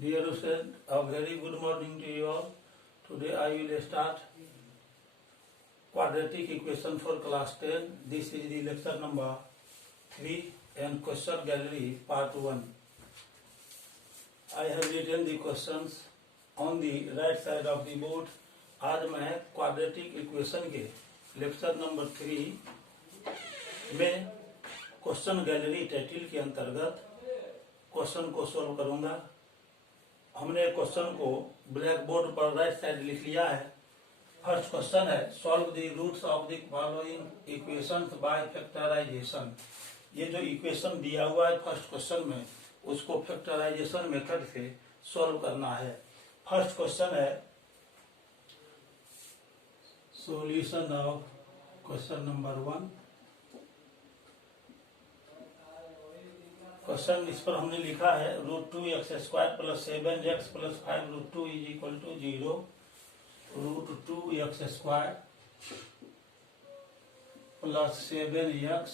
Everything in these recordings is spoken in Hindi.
Dear student, a very good morning to you all. Today I will start quadratic equation for class 10. This is the lecture number 3 and question gallery part 1. I have written the questions on the right side of the board. आज मैं क्वाड्रेटिक इक्वेशन के लेक्चर नंबर 3 में क्वेश्चन गैलरी टाइटल के अंतर्गत क्वेश्चन को सॉल्व करूंगा। हमने क्वेश्चन को ब्लैक बोर्ड पर राइट साइड लिख लिया है। फर्स्ट क्वेश्चन है, solve the roots of the following equations by factorization. ये जो इक्वेशन दिया हुआ है फर्स्ट क्वेश्चन में, उसको फैक्टराइजेशन मेथड से सॉल्व करना है। फर्स्ट क्वेश्चन है solution of question number 1। Question इस पर हमने लिखा है √2x² + 7x + 5√2 = 0। √2x² + 7x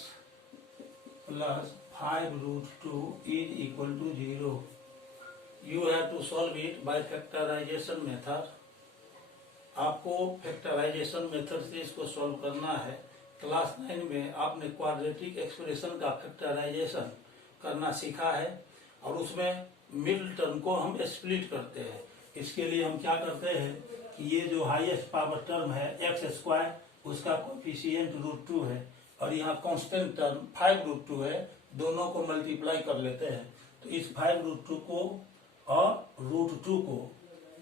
+ 5√2 = 0। You have to solve it by factorization method। आपको फैक्टराइजेशन मेथड से इसको सॉल्व करना है। क्लास 9 में आपने क्वाड्रेटिक एक्सप्रेशन का फैक्टराइजेशन करना सीखा है और उसमें मिडिल टर्म को हम स्प्लिट करते हैं। इसके लिए हम क्या करते हैं कि ये जो हाईएस्ट पावर टर्म है x², उसका कोएफिशिएंट √2 है और यहाँ कांस्टेंट टर्म 5√2 है, दोनों को मल्टीप्लाई कर लेते हैं। तो इस 5√2 को और √2 को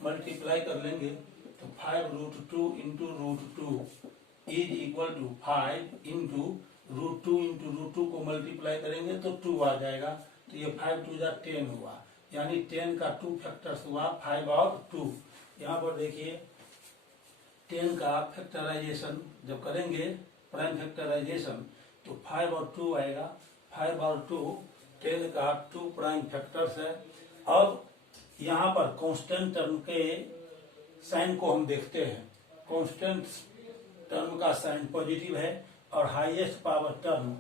मल्टीप्लाई कर लेंगे तो 5√2 × √2 = 5 × √2 को मल्टीप्लाई करेंगे तो 2 आ जाएगा। तो ये 5 × 2 = 10 हुआ, यानी 10 का 2 फैक्टर्स हुआ 5 और 2। यहाँ पर देखिए 10 का फैक्टराइजेशन जब करेंगे प्राइम फैक्टराइजेशन तो 5 और 2 आएगा। 5 और 2 10 का 2 प्राइम फैक्टर्स है। अब यहाँ पर कांस्टेंट टर्म के साइन को हम देखते हैं। कांस्टेंट टर्म का साइन पॉजिटिव है और हाईएस्ट पावर टर्म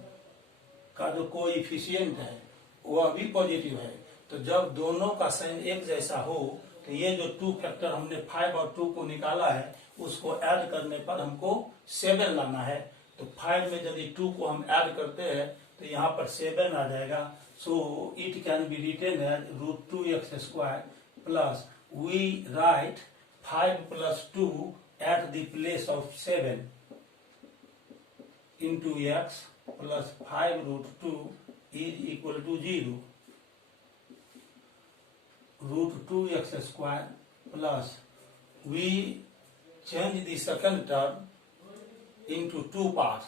का जो कोएफिशिएंट है वह भी पॉजिटिव है। तो जब दोनों का साइन एक जैसा हो तो ये जो 2 फैक्टर हमने 5 और 2 को निकाला है उसको ऐड करने पर हमको 7 लाना है। तो 5 में यदि 2 को हम ऐड करते हैं तो यहाँ पर 7 आ जाएगा। So it can be written as √2x² plus we write 5 + 2 at the place of 7 into x plus 5√2 = 0। √2x² plus we change the second term into 2 parts।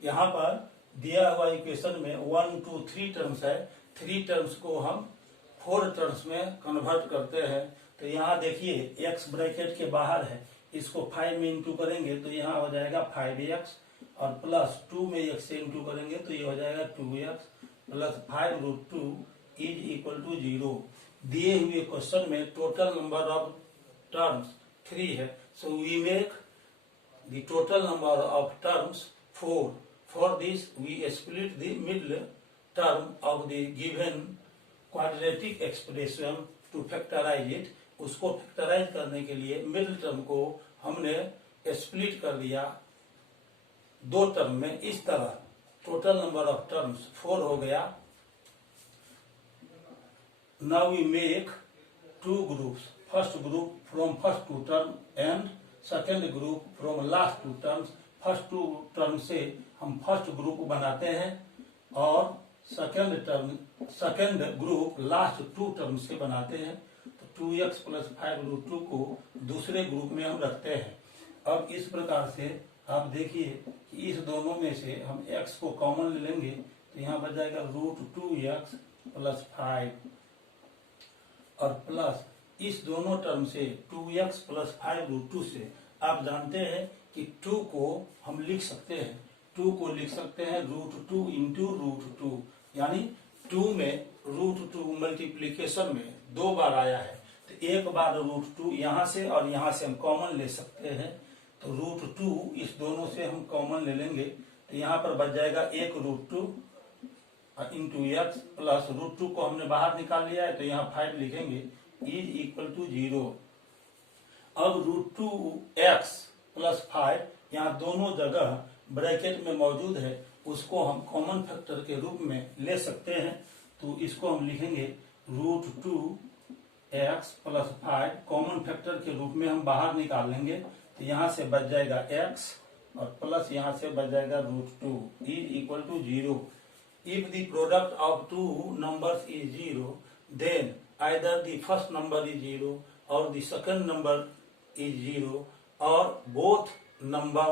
यहाँ पर दिया हुआ इक्वेशन में 1 2 3 टर्म्स है। 3 टर्म्स को हम 4 टर्म्स में कन्वर्ट करते हैं। तो यहाँ देखिए x ब्रैकेट के बाहर है, इसको 5 में इंटू करेंगे तो यहाँ हो जाएगा 5x और प्लस 2 में x से इंटू करेंगे तो ये हो जाएगा 2x प्लस 5√2 = 0। दिए हुए क्वेश्चन में टोटल नंबर ऑफ टर्म्स 3 है। So we make the total number of terms 4। For this we split the middle term of the given quadratic expression to factorize it. उसको फैक्टराइज करने के लिए मिडिल टर्म को हमने स्प्लिट कर दिया 2 टर्म में। इस तरह टोटल नंबर ऑफ टर्म्स 4 हो गया। Now we make 2 groups. First group from first 2 term and second group from last 2 terms. First 2 term से हम फर्स्ट ग्रुप बनाते हैं और सेकेंड ग्रुप लास्ट 2 टर्म से बनाते हैं। तो 2x + 5√2 को दूसरे ग्रुप में हम रखते हैं। अब इस प्रकार से आप देखिए कि इस दोनों में से हम x को कॉमन ले लेंगे तो यहाँ बच जाएगा √2x + 5 और प्लस इस दोनों टर्म से 2x + 5√2 से आप जानते हैं कि 2 को हम लिख सकते हैं। 2 को लिख सकते हैं √2 × √2, यानी 2 में √2 मल्टीप्लीकेशन में 2 बार आया है तो एक बार √2 यहाँ से और यहाँ से हम कॉमन ले सकते हैं। तो √2 इस दोनों से हम कॉमन ले लेंगे तो यहाँ पर बच जाएगा 1 √2 इंटू एक्स प्लस √2 को हमने बाहर निकाल लिया है तो यहाँ 5 लिखेंगे इज इक्वल टू 0। अब √2x प्लस 5 यहाँ दोनों जगह ब्रैकेट में मौजूद है, उसको हम कॉमन फैक्टर के रूप में ले सकते हैं। तो इसको हम लिखेंगे √2x प्लस 5 कॉमन फैक्टर के रूप में हम बाहर निकाल लेंगे। तो यहाँ से बच जाएगा x और प्लस यहाँ से बच जाएगा √2 is equal to 0। If the product of two numbers is 0, then either the first number is 0 or the second number is 0 or both number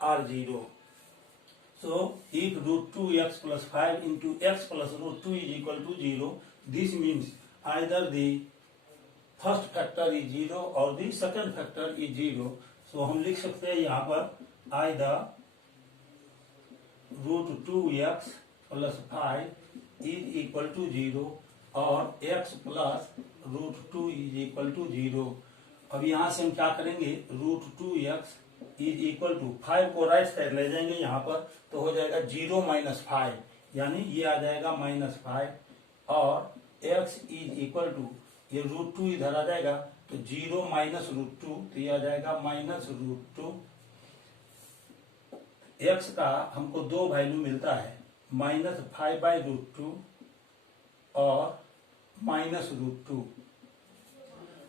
are 0. So if √2x plus 5 into x plus √2 is equal to 0, this means either the first factor is 0 or the second factor is 0. So हम लिख सकते हैं यहाँ पर either √2x plus 5 is equal to 0 और x plus √2 is equal to 0। अब यहाँ से हम क्या करेंगे, √2x इज इक्वल टू 5 को राइट साइड ले जाएंगे यहाँ पर तो हो जाएगा 0 माइनस 5, यानी ये आ जाएगा -5 और x इज इक्वल टू ये √2 इधर आ जाएगा तो 0 माइनस √2 तो ये आ जाएगा -√2। x का हमको दो वैल्यू मिलता है -5/√2 और -√2।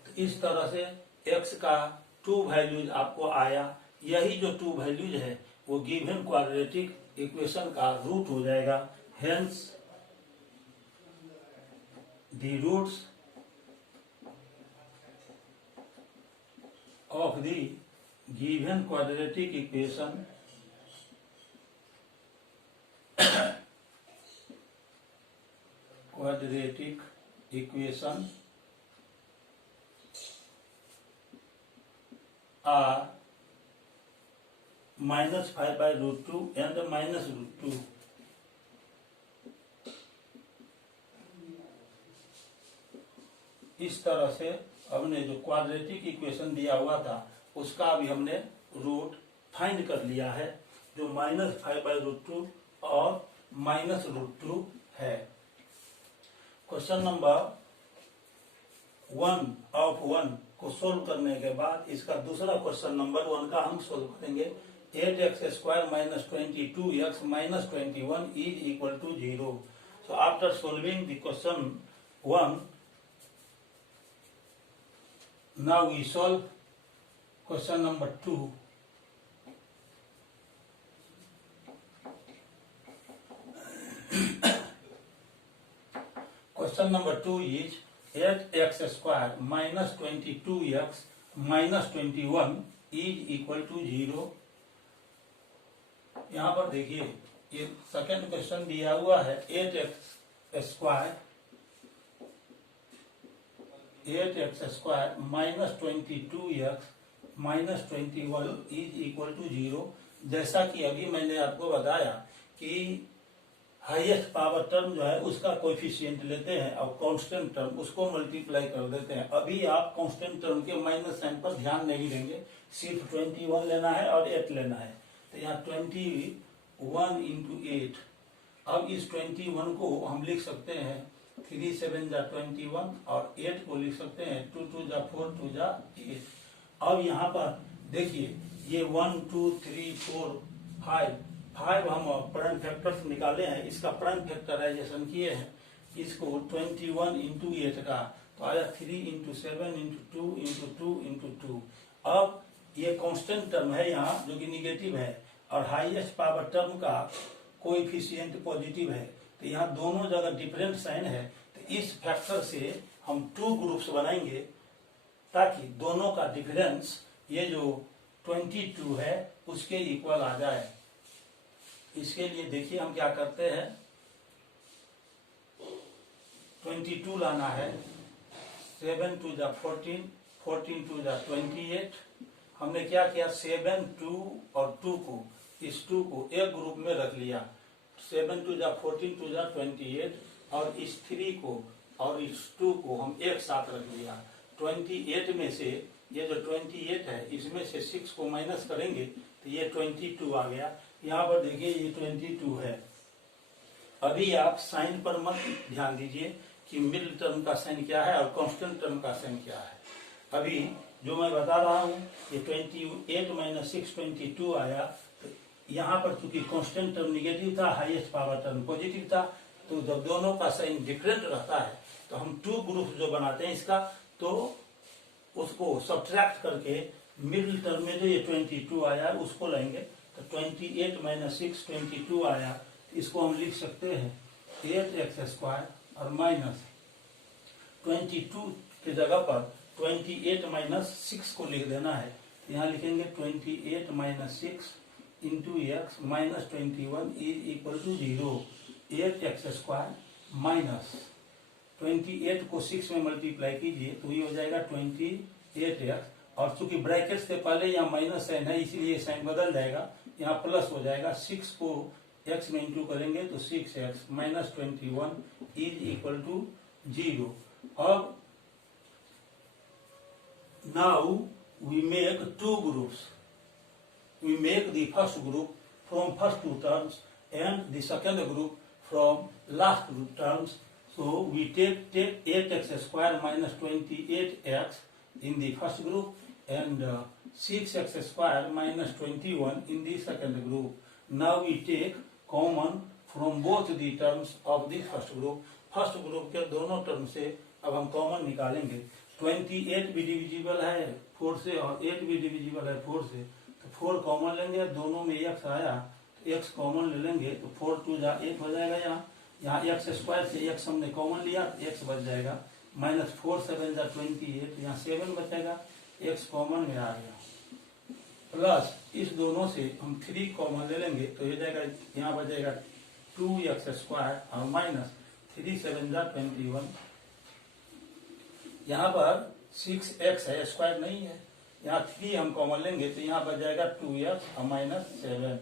तो इस तरह से x का 2 वैल्यूज आपको आया। यही जो 2 वैल्यूज है वो गिवन क्वाड्रेटिक इक्वेशन का रूट हो जाएगा। Hence the roots of the given quadratic equation quadratic equation are -5/√2 and -√2। इस तरह से हमने जो क्वाड्रेटिक इक्वेशन दिया हुआ था उसका भी हमने रूट फाइंड कर लिया है, जो -5/√2 और -√2 है। क्वेश्चन नंबर 1 ऑफ 1 को सोल्व करने के बाद इसका दूसरा क्वेश्चन नंबर 1 का हम सोल्व करेंगे। 8x² - 22x - 21 is equal to 0। So after solving the question 1, now we solve question number 2। Question number 2 is 8x² - 22x - 21 is equal to 0। यहाँ पर देखिए ये सेकेंड क्वेश्चन दिया हुआ है 8x² - 22x - 21 is equal to 0। जैसा कि अभी मैंने आपको बताया कि हाईएस्ट पावर टर्म जो है उसका कोएफिशिएंट लेते हैं और कांस्टेंट टर्म उसको मल्टीप्लाई कर देते हैं। अभी आप कांस्टेंट टर्म के माइनस साइन पर ध्यान नहीं देंगे, सिर्फ 21 लेना है और 8 लेना है। तो यहाँ 21 इंटू 8। अब इस 21 को हम लिख सकते हैं 3 7 जा 21 और 8 को लिख सकते हैं 2 2 जा 4 2 जा 8। अब यहाँ पर देखिए ये 1 2 3 4 5 हम प्राइम फैक्टर्स निकाले हैं, इसका प्राइम फैक्टराइजेशन किए हैं। इसको 21 इंटू 8 का तो आया 3 इंटू 7 इंटू 2 इंटू 2 इंटू 2। अब ये कांस्टेंट टर्म है यहाँ जो कि निगेटिव है और हाईएस्ट पावर टर्म का कोएफिशिएंट पॉजिटिव है, तो यहाँ दोनों जगह डिफरेंट साइन है। तो इस फैक्टर से हम 2 ग्रुप्स बनाएंगे ताकि दोनों का डिफरेंस ये जो 22 है उसके इक्वल आ जाए। इसके लिए देखिए हम क्या करते हैं, 22 लाना है, 7 2 जा 14, 14 2 जा 28। हमने क्या किया 7 2 और 2 को इस 2 को एक ग्रुप में रख लिया, 7 2 जा 14 2 जा 28 और इस 3 को और इस 2 को हम एक साथ रख लिया। 28 में से ये जो 28 है इसमें से 6 को माइनस करेंगे तो ये 22 आ गया। यहाँ पर देखिए ये 22 है। अभी आप साइन पर मत ध्यान दीजिए कि मिडिल टर्म का साइन क्या है और कांस्टेंट टर्म का साइन क्या है। अभी जो मैं बता रहा हूँ ये 28 माइनस 6 22 आया, तो यहाँ पर चूंकि कांस्टेंट टर्म निगेटिव था, हाईएस्ट पावर टर्म पॉजिटिव था, तो जब दोनों का साइन डिफरेंट रहता है तो हम टू ग्रुप जो बनाते हैं इसका, तो उसको सब्ट्रैक्ट करके मिडिल टर्म में जो ये 22 आया उसको लेंगे, तो 28 माइनस 6 22 आया, इसको हम लिख सकते हैं 8x² और माइनस 22 की जगह पर 28 माइनस 6 को लिख देना है। यहाँ लिखेंगे 28 minus 6 into x minus 21 is equal to 0। 8x² minus 28 को 6 में मल्टीप्लाई कीजिए तो ये हो जाएगा 28x, और चूंकि ब्रैकेट से पहले यहाँ माइनस साइन है इसलिए साइन बदल जाएगा, यहाँ प्लस हो जाएगा। 6 को x में इंटू करेंगे तो 6x minus 21 is equal to 0। अब now we make two groups, we make the first group from first two terms and the second group from last two terms. So we take 8x² minus 28x in the first group and 6x² minus 21 in the second group. Now we take common from both the terms of the first group. First group के दोनों टर्म से अब हम कॉमन निकालेंगे। 28 भी डिविजिबल है 4 से और 8 भी डिविजिबल है 4 से, तो 4 कॉमन लेंगे, दोनों में x आया तो x कॉमन ले लेंगे, तो 4 2 जा 8 हो जाएगा। यहाँ x² से x हमने कॉमन लिया तो x बच जाएगा, माइनस 4 7 जा 28, यहाँ 7 बचेगा, x कॉमन में आ गया। प्लस इस दोनों से हम 3 कॉमन ले लेंगे तो ये जाएगा, यहाँ बचेगा 2x² और माइनस 3 7 जा 21। यहाँ पर 6x है, स्क्वायर नहीं है, यहाँ 3 हम कॉमन लेंगे तो यहाँ बच जाएगा 2x और माइनस 7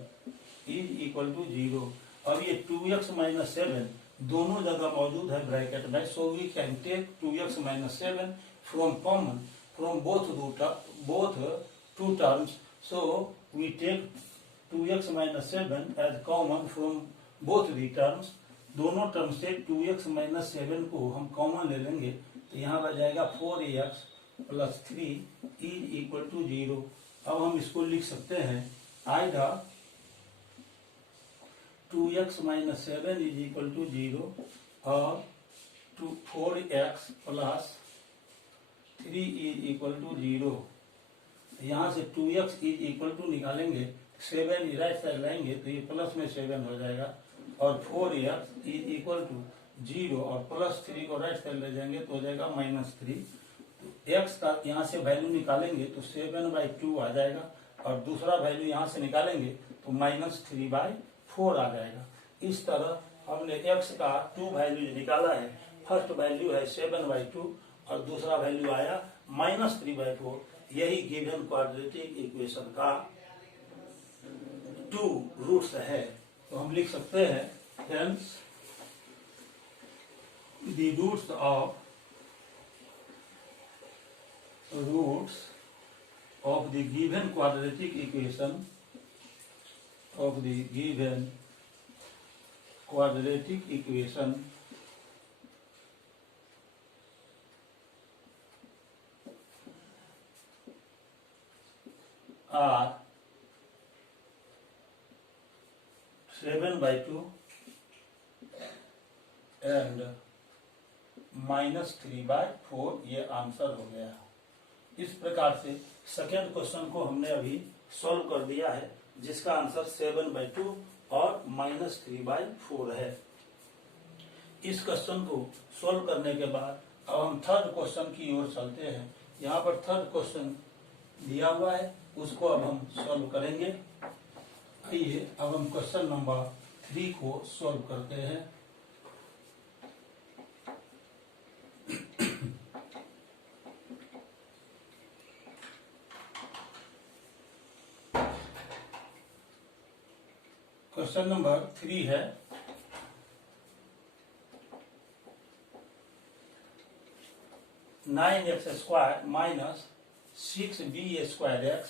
इज इक्वल टू 0। अब ये 2x माइनस 7 दोनों जगह मौजूद है ब्रैकेट में, so we can take 2x minus 7 from common from both two terms. So we take 2x minus 7 as common from both the terms. दोनों टर्म से 2x माइनस 7 को हम कॉमन ले लेंगे तो यहाँ बच जाएगा 4x plus 3 is equal to 0। अब हम इसको लिख सकते हैं आएगा 2x minus 7 is equal to 0 और 4x plus 3 is equal to 0। यहाँ से 2x इज इक्वल टू निकालेंगे, 7 राइट साइड लाएंगे तो ये प्लस में 7 हो जाएगा, और 4x इज इक्वल टू 0 और प्लस 3 को राइट साइड ले जाएंगे तो हो जाएगा माइनस 3। तो x का यहाँ से वैल्यू निकालेंगे तो 7/2 आ जाएगा, और दूसरा वैल्यू यहाँ से निकालेंगे तो माइनस 3/4 आ जाएगा। इस तरह हमने x का 2 वैल्यू निकाला है। फर्स्ट वैल्यू है 7/2 और दूसरा वैल्यू आया माइनस 3/4। यही गिवन क्वाड्रेटिक इक्वेशन का 2 रूट्स है। तो हम लिख सकते हैं hence the roots of the given quadratic equation are 7/2 and minus 3/4। ये आंसर हो गया। इस प्रकार से सेकेंड क्वेश्चन को हमने अभी सॉल्व कर दिया है, जिसका आंसर 7/2 और माइनस 3/4 है। इस क्वेश्चन को सॉल्व करने के बाद अब हम थर्ड क्वेश्चन की ओर चलते हैं। यहाँ पर थर्ड क्वेश्चन दिया हुआ है, उसको अब हम सॉल्व करेंगे। आइए अब हम क्वेश्चन नंबर 3 को सॉल्व करते हैं। क्वेश्चन नंबर 3 है 9x² minus 6b²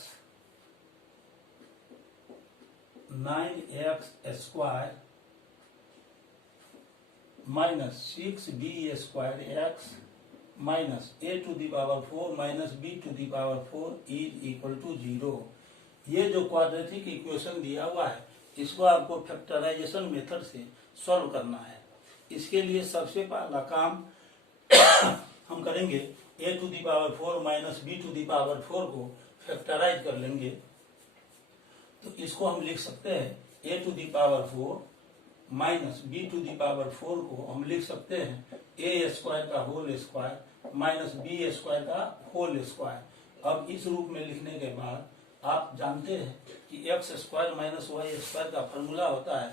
9x² minus 6b² x minus a⁴ minus b⁴ is equal to 0। ये जो क्वाड्रेटिक इक्वेशन दिया हुआ है इसको आपको फैक्टराइजेशन मेथड से सॉल्व करना है। इसके लिए सबसे पहला काम हम करेंगे a⁴ माइनस b⁴ को फैक्टराइज कर लेंगे। तो इसको हम लिख सकते हैं a⁴ माइनस b⁴ को हम लिख सकते हैं a² का होल स्क्वायर माइनस b² का होल स्क्वायर। अब इस रूप में लिखने के बाद आप जानते हैं कि x² माइनस y² का फॉर्मूला होता है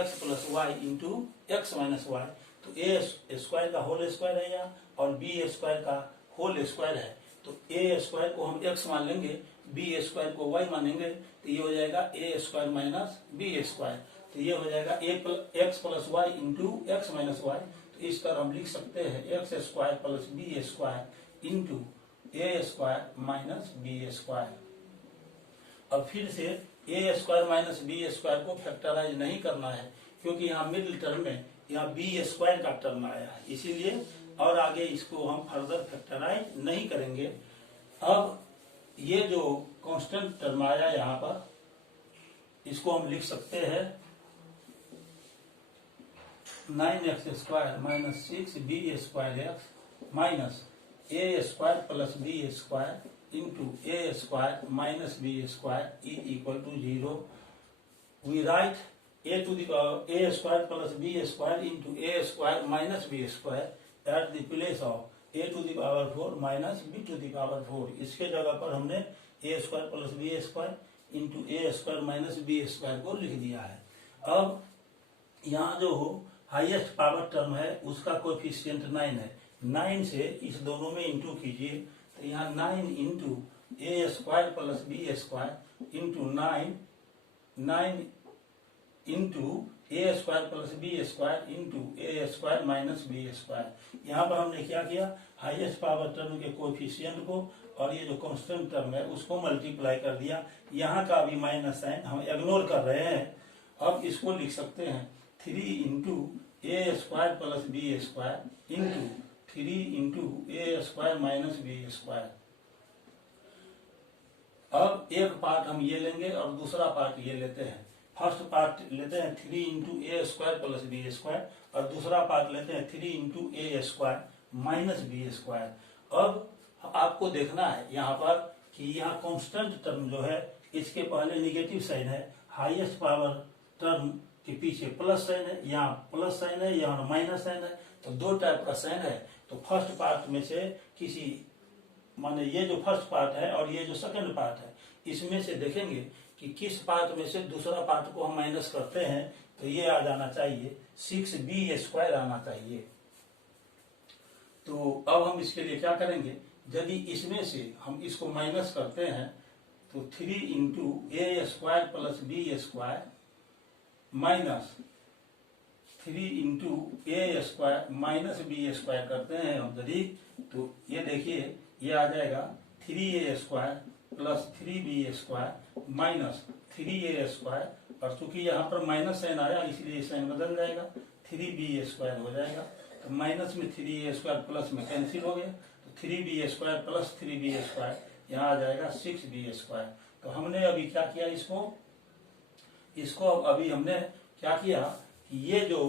x plus y into x minus y. तो a² का होल स्क्वायर है यहाँ और b² का होल स्क्वायर है। तो a² को हम x मान लेंगे, b² को y मानेंगे, तो ये हो जाएगा a² माइनस b²। तो ये हो जाएगा x plus y into x minus y. तो इस तरह हम लिख सकते हैं x² plus b² into a² minus b²। अब फिर से a² माइनस b² को फैक्टराइज नहीं करना है क्योंकि यहाँ मिडिल टर्म में यहाँ b² का टर्म आया है, इसीलिए और आगे इसको हम फर्दर फैक्टराइज नहीं करेंगे। अब ये जो कांस्टेंट टर्म आया यहाँ पर इसको हम लिख सकते हैं 9x² minus 6b² minus a² plus b² into a² minus b² is equal to 0। We write a² plus b² into a² minus b² at the place of a⁴ minus b⁴। इसके जगह पर हमने a² plus b² into a² minus b² को लिख दिया है। अब यहाँ जो हाईएस्ट पावर टर्म है उसका कोएफिशिएंट 9 है। 9 से इस दोनों में इंटू कीजिए तो यहाँ 9 into a² plus b² into 9 into a² plus b² into a² minus b²। यहाँ पर हमने क्या किया, हाईएस्ट पावर टर्म के कोएफिशिएंट को और ये जो कांस्टेंट टर्म है उसको मल्टीप्लाई कर दिया। यहाँ का भी माइनस साइन हम इग्नोर कर रहे हैं। अब इसको लिख सकते हैं 3 into a² plus b² into 3 into a² minus b²। अब एक पार्ट हम ये लेंगे और दूसरा पार्ट ये लेते हैं। फर्स्ट पार्ट लेते हैं 3 इंटू a² प्लस b² और दूसरा पार्ट लेते हैं 3 इंटू a² माइनस b²। अब आपको देखना है यहाँ पर कि यहाँ कांस्टेंट टर्म जो है इसके पहले निगेटिव साइन है, हाईएस्ट पावर टर्म के पीछे प्लस साइन है, यहाँ प्लस साइन है, यहाँ माइनस साइन है। तो दो टाइप का साइन है। तो फर्स्ट पार्ट में से किसी माने ये जो फर्स्ट पार्ट है और ये जो सेकंड पार्ट है इसमें से देखेंगे कि किस पार्ट में से दूसरा पार्ट को हम माइनस करते हैं तो ये आ जाना चाहिए 6b² आना चाहिए। तो अब हम इसके लिए क्या करेंगे, यदि इसमें से हम इसको माइनस करते हैं तो 3 into a² plus b² minus 3 into a² minus b² करते हैं हम यदि, तो ये देखिए ये आ जाएगा 3a² plus 3b² minus 3a² और चूंकि यहाँ पर माइनस साइन आया इसलिए साइन बदल जाएगा 3b² हो जाएगा। तो माइनस में 3a² प्लस में कैंसिल हो गया तो 3b² प्लस 3b² यहाँ आ जाएगा 6b²। तो हमने अभी क्या किया, इसको अभी हमने क्या किया कि ये जो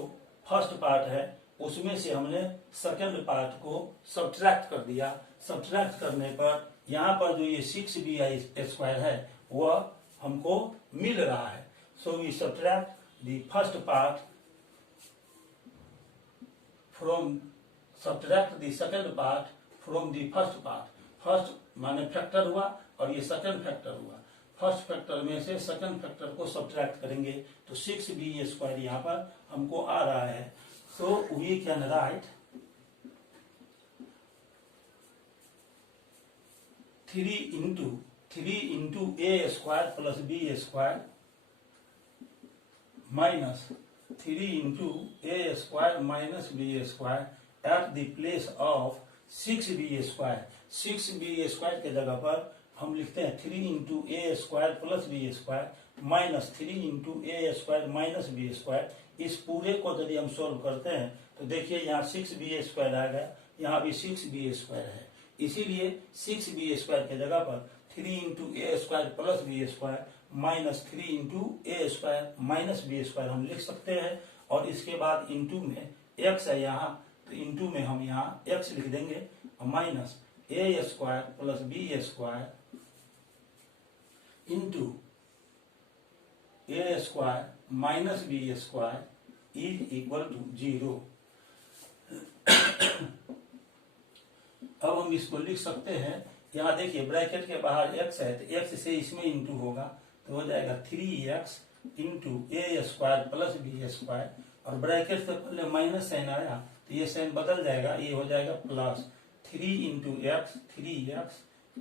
फर्स्ट पार्ट है उसमें से हमने सेकंड पार्ट को सब्ट्रैक्ट कर दिया। सब्ट्रैक्ट करने पर यहाँ पर जो ये 6b² है वह हमको मिल रहा है। So we subtract the first part from subtract the second part from the first part. First माने फैक्टर हुआ और ये सेकंड फैक्टर हुआ। फर्स्ट फैक्टर में से सेकंड फैक्टर को सब्ट्रैक्ट करेंगे तो 6b² यहाँ पर हमको आ रहा है। So we can write 3 into a² plus b² minus 3 into a² minus b² at the place of 6b²। 6b² के जगह पर हम लिखते हैं 3 into a² plus b² minus 3 into a² minus b²। इस पूरे को यदि हम सोल्व करते हैं तो देखिए यहाँ 6b² आ गया, यहाँ भी 6b² है, इसीलिए 6b² के जगह पर 3 × a² + b² minus 3 × a² minus b² हम लिख सकते हैं। और इसके बाद इंटू में x है यहाँ, तो इंटू में हम यहाँ x लिख देंगे, minus a² + b² into a² minus b² is equal to 0। अब हम इसको लिख सकते हैं, यहाँ देखिए ब्रैकेट के बाहर x है, तो x से इसमें इंटू होगा, तो हो जाएगा 3x इंटू a² + b², और ब्रैकेट से पहले माइनस साइन आया तो ये साइन बदल जाएगा, ये हो जाएगा plus 3 × x 3x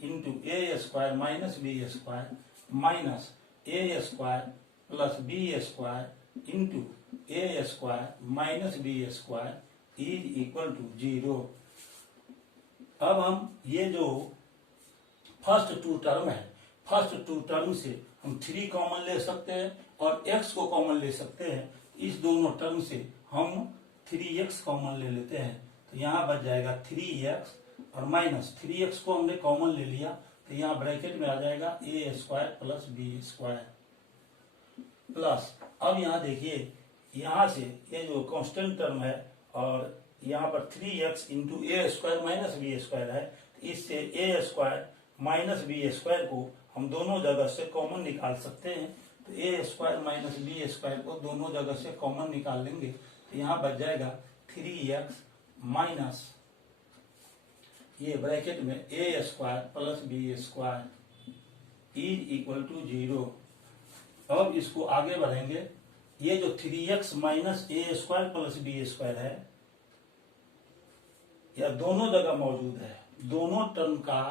into a² minus b² minus a² + b² into a² minus b² is equal to 0। अब हम ये जो फर्स्ट टू टर्म है, फर्स्ट टू टर्म से हम 3 कॉमन ले सकते हैं और x को कॉमन ले सकते हैं। इस दोनों टर्म से हम 3x कॉमन ले लेते हैं, तो यहाँ बच जाएगा 3x और माइनस 3x को हमने कॉमन ले लिया, तो यहाँ ब्रैकेट में आ जाएगा a² + b² प्लस। अब यहाँ देखिए, यहाँ से ये जो कांस्टेंट टर्म है और यहाँ पर 3x into a² minus b² है, इससे a² माइनस b² को हम दोनों जगह से कॉमन निकाल सकते हैं, तो a² माइनस b² को दोनों जगह से कॉमन निकाल लेंगे, तो यहाँ बच जाएगा 3x माइनस ये ब्रैकेट में a² + b² is equal to 0। अब इसको आगे बढ़ेंगे, ये जो 3x माइनस a² + b² है, यह दोनों जगह मौजूद है, दोनों टर्म का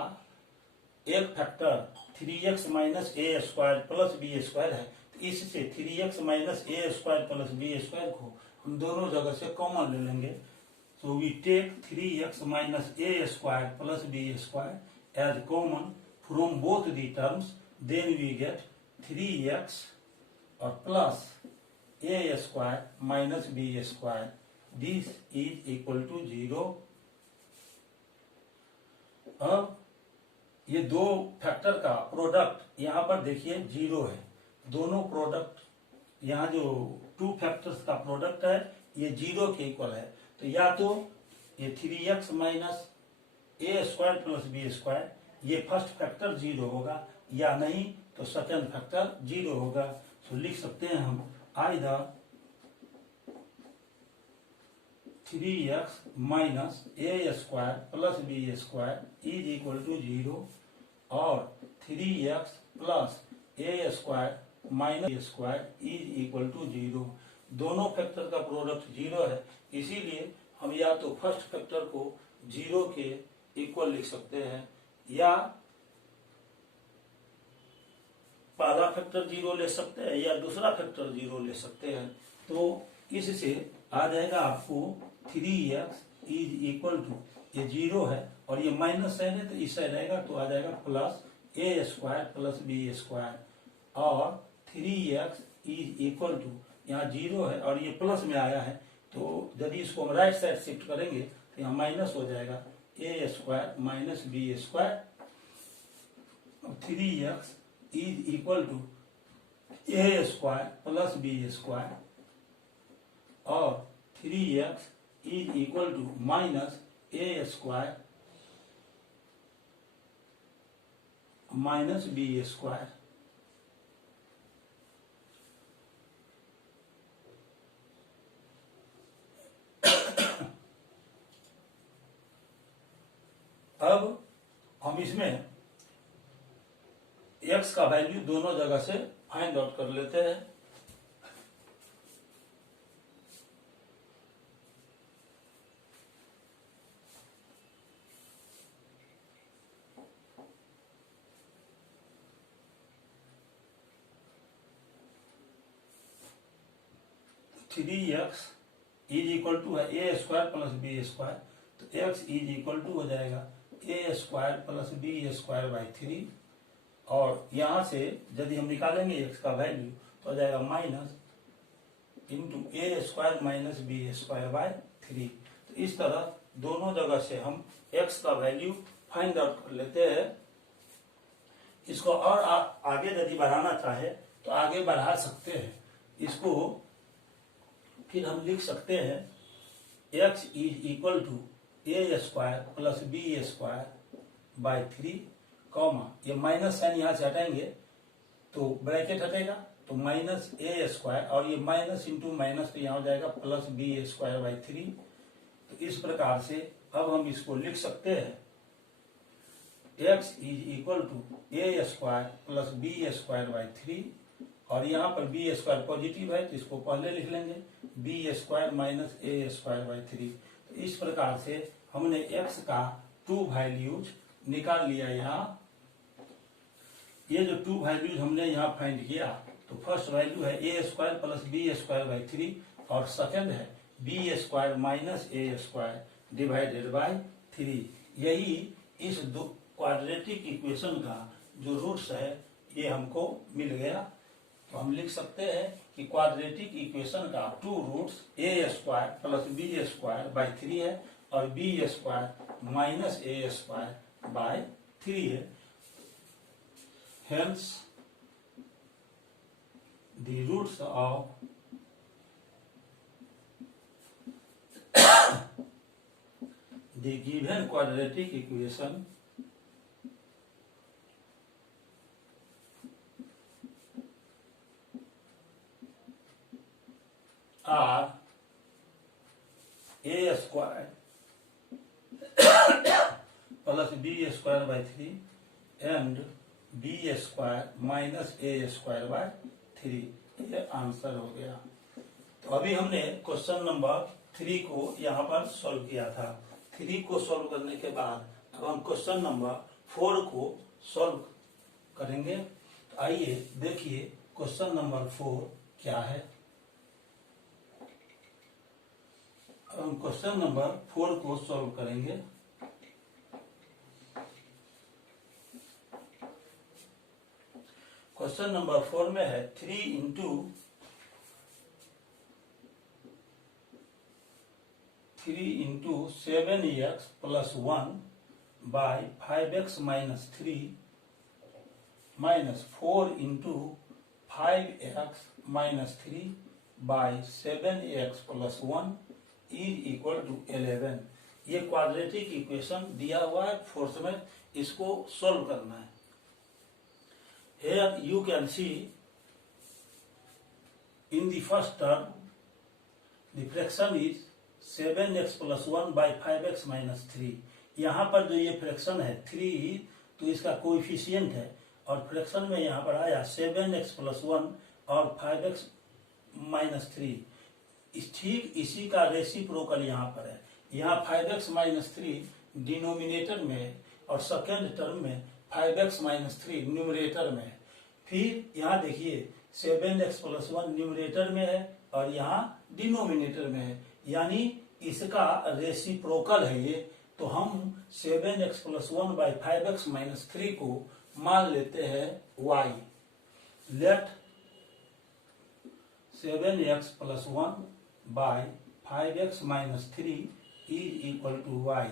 एक factor 3x minus a² + b² है, तो इससे 3x माइनस a² + b² को हम दोनों जगह से कॉमन ले लेंगे। So we take 3x minus a² + b² as common from both the terms, then we get 3x or plus a² minus b²। This is equal to 0। अब ये दो फैक्टर का प्रोडक्ट यहाँ पर देखिए 0 है, दोनों प्रोडक्ट यहाँ जो टू फैक्टर्स का प्रोडक्ट है ये 0 के इक्वल है, तो या तो ये 3x माइनस a² + b² ये फर्स्ट फैक्टर 0 होगा, या नहीं तो सेकंड फैक्टर 0 होगा। तो लिख सकते हैं हम either 3x minus a² + b² is equal to 0 और 3x plus a² minus b² is equal to 0। दोनों फैक्टर का प्रोडक्ट 0 है, इसीलिए हम या तो फर्स्ट फैक्टर को 0 के इक्वल लिख सकते हैं, या पहला फैक्टर 0 ले सकते हैं या दूसरा फैक्टर 0 ले सकते हैं। तो इससे आ जाएगा आपको 3x इज इक्वल टू, ये 0 है और ये माइनस साइन है तो इस साइड आएगा तो आ जाएगा प्लस a² + b² और 3x इज इक्वल टू, यहाँ 0 है और ये प्लस में आया है, तो यदि इसको हम राइट साइड शिफ्ट करेंगे तो यहाँ माइनस हो जाएगा a² minus b²। 3x is equal to a² + b² और 3x is equal to minus a² minus b²। अब हम इसमें x का वैल्यू दोनों जगह से फाइंड आउट कर लेते हैं। Three x is equal to है a² + b², तो x इज इक्वल टू हो जाएगा a² + b² / 3, और यहां से यदि हम निकालेंगे x का वैल्यू तो हो जाएगा माइनस इंटू a² - b² / 3। तो इस तरह दोनों जगह से हम x का वैल्यू फाइंड आउट कर लेते हैं। इसको और आगे यदि बढ़ाना चाहे तो आगे बढ़ा सकते हैं। इसको फिर हम लिख सकते हैं x is equal to a square plus B square by 3, comma ये माइनस साइन यहाँ से हटाएंगे तो ब्रैकेट हटेगा, तो माइनस ए स्क्वायर और ये माइनस इंटू माइनस तो यहाँ हो जाएगा प्लस बी स्क्वायर बाई 3। तो इस प्रकार से अब हम इसको लिख सकते हैं x is equal to a square plus B square by 3, और यहाँ पर बी स्क्वायर पॉजिटिव है तो इसको पहले लिख लेंगे b square minus A square by 3। तो इस प्रकार से हमने x का 2 वैल्यूज निकाल लिया। यहाँ ये जो 2 वैल्यूज हमने यहाँ फाइंड किया, तो फर्स्ट वैल्यू है A square plus B square by 3 और सेकंड है B square minus A square divided by 3। यही इस दो क्वाड्रेटिक इक्वेशन का जो रूट्स है ये हमको मिल गया। तो हम लिख सकते हैं कि क्वाड्रेटिक इक्वेशन का 2 roots a square plus B square by 3 है और b square minus A square by 3 है। Hence, the roots of the given quadratic equation are a square plus b square by 3 and b square minus A square by 3। ये आंसर हो गया। तो अभी हमने क्वेश्चन नंबर 3 को यहाँ पर सॉल्व किया था। 3 को सॉल्व करने के बाद अब हम क्वेश्चन नंबर 4 को सॉल्व करेंगे। तो आइए देखिए क्वेश्चन नंबर 4 क्या है। अब हम क्वेश्चन नंबर 4 को सॉल्व करेंगे। क्वेश्चन नंबर 4 में है 3 into 7x plus 1 by 5x minus 3 minus 4 into 5x minus 3 by 7x plus 1 is equal to 11। ये क्वाड्रेटिक इक्वेशन दिया हुआ है फोर्थ में, इसको सॉल्व करना है। Here you can see in the first term the fraction is 7x plus 1 by 5x minus 3। यहाँ पर जो ये फ्रैक्शन है 3 तो इसका कोएफिशिएंट है और फ्रैक्शन में यहाँ पर आया 7x plus 1 और 5x minus 3। ठीक इसी का रेसिप्रोकल यहाँ पर है। यहाँ 5x minus 3 डिनोमिनेटर में है और सेकेंड टर्म में 5x माइनस 3 न्यूमरेटर में है। फिर यहाँ देखिए 7x प्लस 1 न्यूमरेटर में है और यहाँ डिनोमिनेटर में है, यानी इसका रेसिप्रोकल है ये। तो हम 7x plus 1 by 5x minus 3 को मान लेते हैं y। Let 7x plus 1 by 5x minus 3 is equal to y।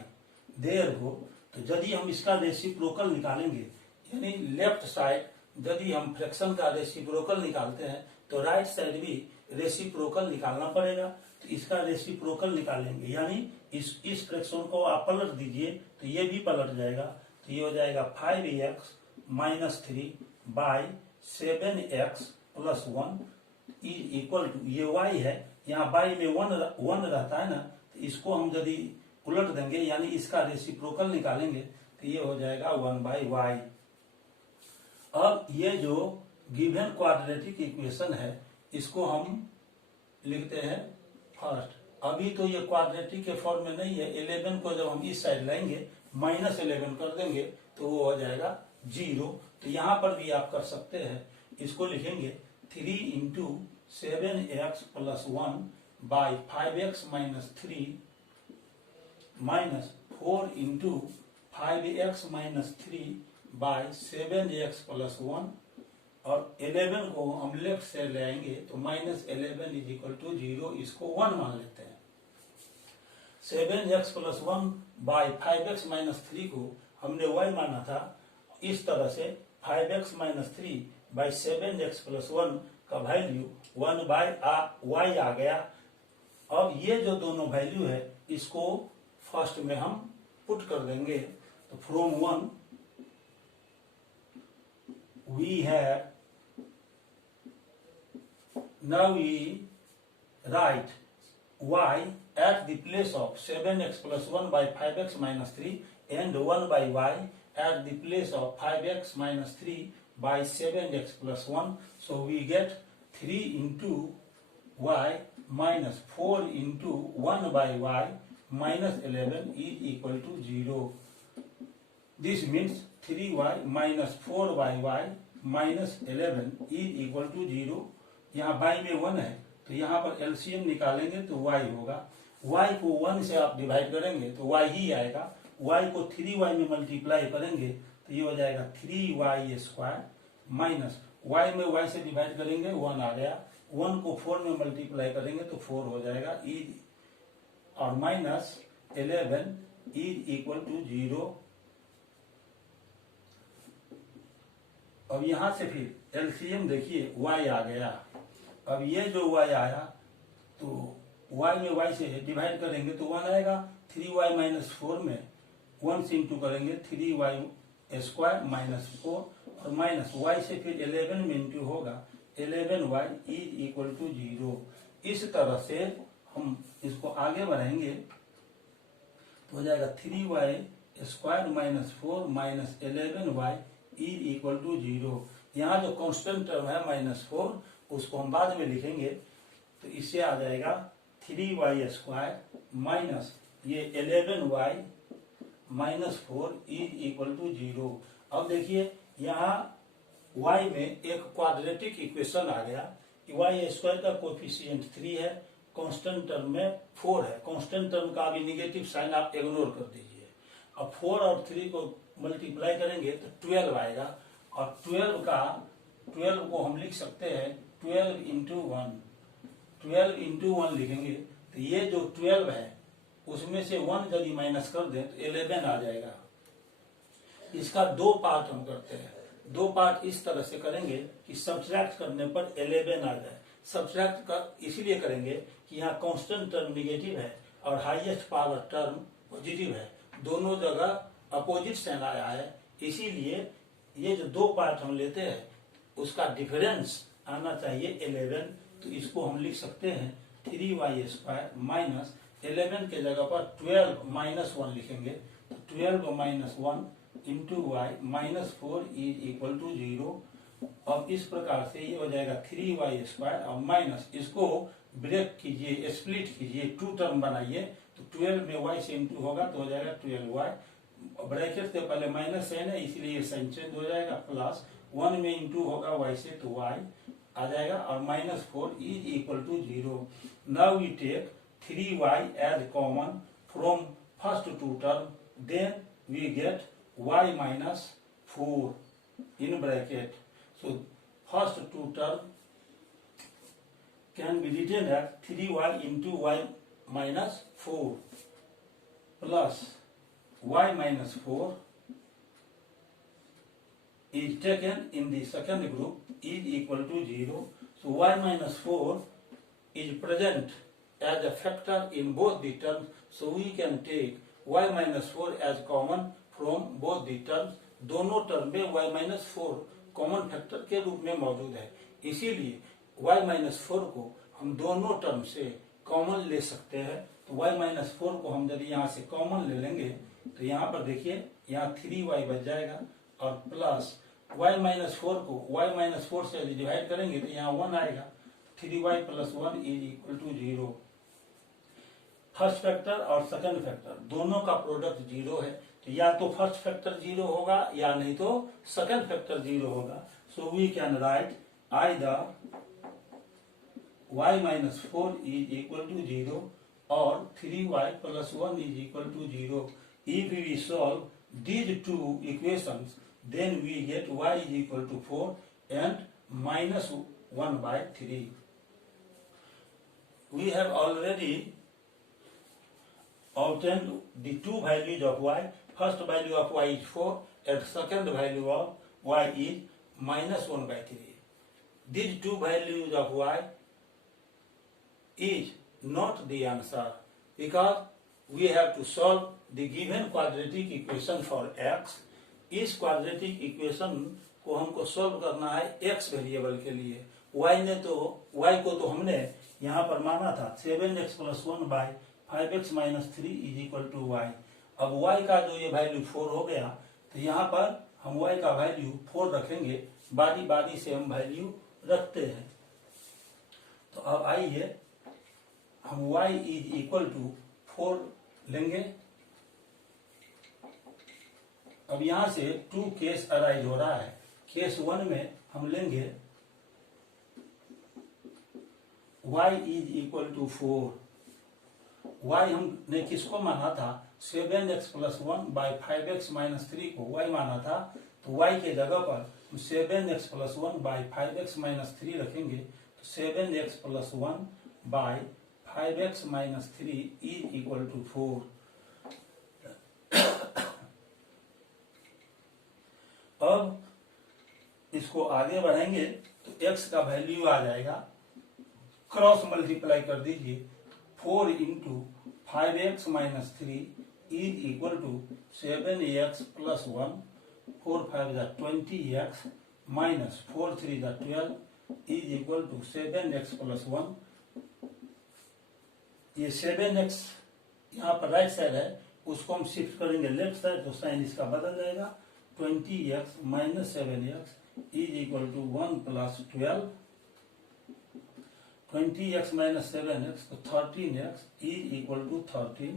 Therefore तो यदि हम इसका रेसिप्रोकल निकालेंगे, यानी लेफ्ट साइड यदि हम फ्रैक्शन का रेसिप्रोकल निकालते हैं तो राइट साइड भी रेसिप्रोकल निकालना पड़ेगा। तो इसका रेसिप्रोकल निकालेंगे, यानी इस फ्रैक्शन को आप पलट दीजिए तो ये भी पलट जाएगा। तो ये हो जाएगा 5x minus 3 by 7x plus 1 is equal to, ये y है, यहाँ y में 1 रहता है ना, तो इसको हम यदि उलट देंगे यानी इसका रेसिप्रोकल निकालेंगे तो ये हो जाएगा 1 बाई y। अब ये जो गिवन क्वाड्रेटिक इक्वेशन है इसको हम लिखते हैं फर्स्ट। अभी तो ये क्वाड्रेटिक के फॉर्म में नहीं है। 11 को जब हम इस साइड लाएंगे माइनस 11 कर देंगे तो वो हो जाएगा 0। तो यहाँ पर भी आप कर सकते हैं, इसको लिखेंगे 3 into 7x plus 1 by 5x minus 3 minus 4 into 5x minus 3 by 7x plus 1 और 11 को हम लेफ्ट से ले आएंगे तो माइनस 11 इज इक्वल टू 0, इसको 1 मान लेते हैं। 7x plus 1 by 5x minus 3 को हमने y माना था। इस तरह से 5x minus 3 by 7x plus 1 का वैल्यू 1 बाई y आ गया। अब ये जो दोनों वैल्यू है इसको फर्स्ट में हम पुट कर देंगे। तो from 1 we have, now we write y at the place of 7x plus 1 by 5x minus 3 and 1 by y at the place of 5x minus 3 by 7x plus 1. So we get 3 into y minus 4 into 1 by y minus 11 is equal to 0. This means 3y minus 4y minus 11 is equal to 0. यहाँ y में 1 है तो यहाँ पर एलसीएम निकालेंगे तो y होगा। y को 1 से आप डिवाइड करेंगे तो y ही आएगा। y को 3y में मल्टीप्लाई करेंगे तो ये हो जाएगा 3y स्क्वायर माइनस y में y से डिवाइड करेंगे 1 आ गया। 1 को 4 में मल्टीप्लाई करेंगे तो 4 हो जाएगा और माइनस 11 इज इक्वल टू 0। अब यहां से फिर एलसीएम देखिए y आ गया। अब ये जो y आया तो y में y से डिवाइड करेंगे तो 1 आएगा। 3y माइनस 4 में 1 से इंटू करेंगे 3y स्क्वायर माइनस 4 और माइनस y से फिर 11 में इंटू होगा 11y इज इक्वल टू 0। इस तरह से हम इसको आगे बढ़ाएंगे तो हो जाएगा 3y square minus 4 minus 11y is equal to 0। यहाँ जो कांस्टेंट टर्म है माइनस 4 उसको हम बाद में लिखेंगे तो इससे आ जाएगा 3y स्क्वायर माइनस ये 11y minus 4 is equal to 0। अब देखिए यहाँ y में एक क्वाड्रेटिक इक्वेशन आ गया। y स्क्वायर का कोफिशिएंट 3 है, कांस्टेंट टर्म में 4 है। कांस्टेंट टर्म का अभी निगेटिव साइन आप इग्नोर कर दीजिए। अब 4 और 3 को मल्टीप्लाई करेंगे तो 12 आएगा और 12 को हम लिख सकते हैं 12 इंटू 1 लिखेंगे तो ये जो 12 है उसमें से 1 यदि माइनस कर दें तो 11 आ जाएगा। इसका दो पार्ट हम करते हैं। दो पार्ट इस तरह से करेंगे कि सब्ट्रैक्ट करने पर 11 आ जाए। सब्ट्रैक्ट कर इसीलिए करेंगे कि यहाँ कांस्टेंट टर्म निगेटिव है और हाईएस्ट पावर टर्म पॉजिटिव है। दोनों जगह अपोजिट साइन आया है, इसीलिए ये जो दो पार्ट हम लेते हैं उसका डिफरेंस आना चाहिए 11। तो इसको हम लिख सकते हैं 3y स्क्वायर माइनस 11 के जगह पर 12 माइनस 1 लिखेंगे तो 12 minus 1 into y minus 4 is equal to 0। अब इस प्रकार से ये हो जाएगा 3y स्क्वायर और माइनस इसको ब्रेक कीजिए, स्प्लिट कीजिए, 2 टर्म बनाइए तो 12 में y से इंटू होगा तो हो जाएगा 12y। ब्रैकेट से पहले माइनस साइन है इसलिए साइन चेंज हो जाएगा, प्लस 1 में इंटू होगा y से तो y आ जाएगा और minus 4 is equal to 0। Now we take 3y as common from first two term, then we get y minus 4 in bracket. So first two term can be written as 3y into y minus 4 plus y minus 4 is taken in the second group is equal to 0. So y minus 4 is present as a factor in both the terms. So we can take y minus 4 as common from both the terms. दोनों टर्म में y minus 4 कॉमन फैक्टर के रूप में मौजूद है, इसीलिए y माइनस 4 को हम दोनों टर्म से कॉमन ले सकते हैं। तो y माइनस 4 को हम यदि यहाँ से कॉमन ले लेंगे तो यहाँ पर देखिए यहाँ 3y बच जाएगा और प्लस y माइनस 4 को y माइनस 4 से यदि डिवाइड करेंगे तो यहाँ 1 आएगा। 3y plus 1 is equal to 0। First factor और सेकंड फैक्टर दोनों का प्रोडक्ट 0 है, तो या तो फर्स्ट फैक्टर 0 होगा या नहीं तो सेकंड फैक्टर 0 होगा। So we can write either y minus 4 is equal to 0 or 3y plus 1 is equal to 0. If we solve these two equations, then we get y is equal to 4 and minus 1 by 3. We have already obtained the two values of y. First value of y is 4 and second value of y is minus 1 by 3. These two values of y is not the answer because we have to solve the given quadratic equation for x. इस quadratic equation को हमको solve करना है x वेरिएबल के लिए. y को तो हमने यहाँ पर माना था 7x plus 1 by 5x minus 3 is equal to y. अब y का जो ये वैल्यू 4 हो गया तो यहाँ पर हम y का वैल्यू 4 रखेंगे. बारी से हम वैल्यू रखते हैं. तो अब आइए हम y is equal to 4 लेंगे. अब यहाँ से 2 केस अराइज हो रहा है. केस 1 में हम लेंगे y is equal to 4. y हमने किसको माना था 7x plus 1 by 5x minus 3 को y माना था. तो y के जगह पर हम 7x plus 1 by 5x minus 3 रखेंगे. तो 7x plus 1 by 5x minus 3 is equal to 4. अब इसको आगे बढ़ाएंगे तो x का वैल्यू आ जाएगा. क्रॉस मल्टीप्लाई कर दीजिए. 4 into 5x minus 3 is equal to 7x plus 1. 4 5 is 20x minus 4 3 is 12 is equal to 7x plus 1. ये 7x यहाँ पर राइट साइड है, उसको हम शिफ्ट करेंगे लेफ्ट साइड तो साइन इसका बदल जाएगा. 20x minus 7x is equal to 1 plus 12. 20x minus 7x तो 13x is equal to 13.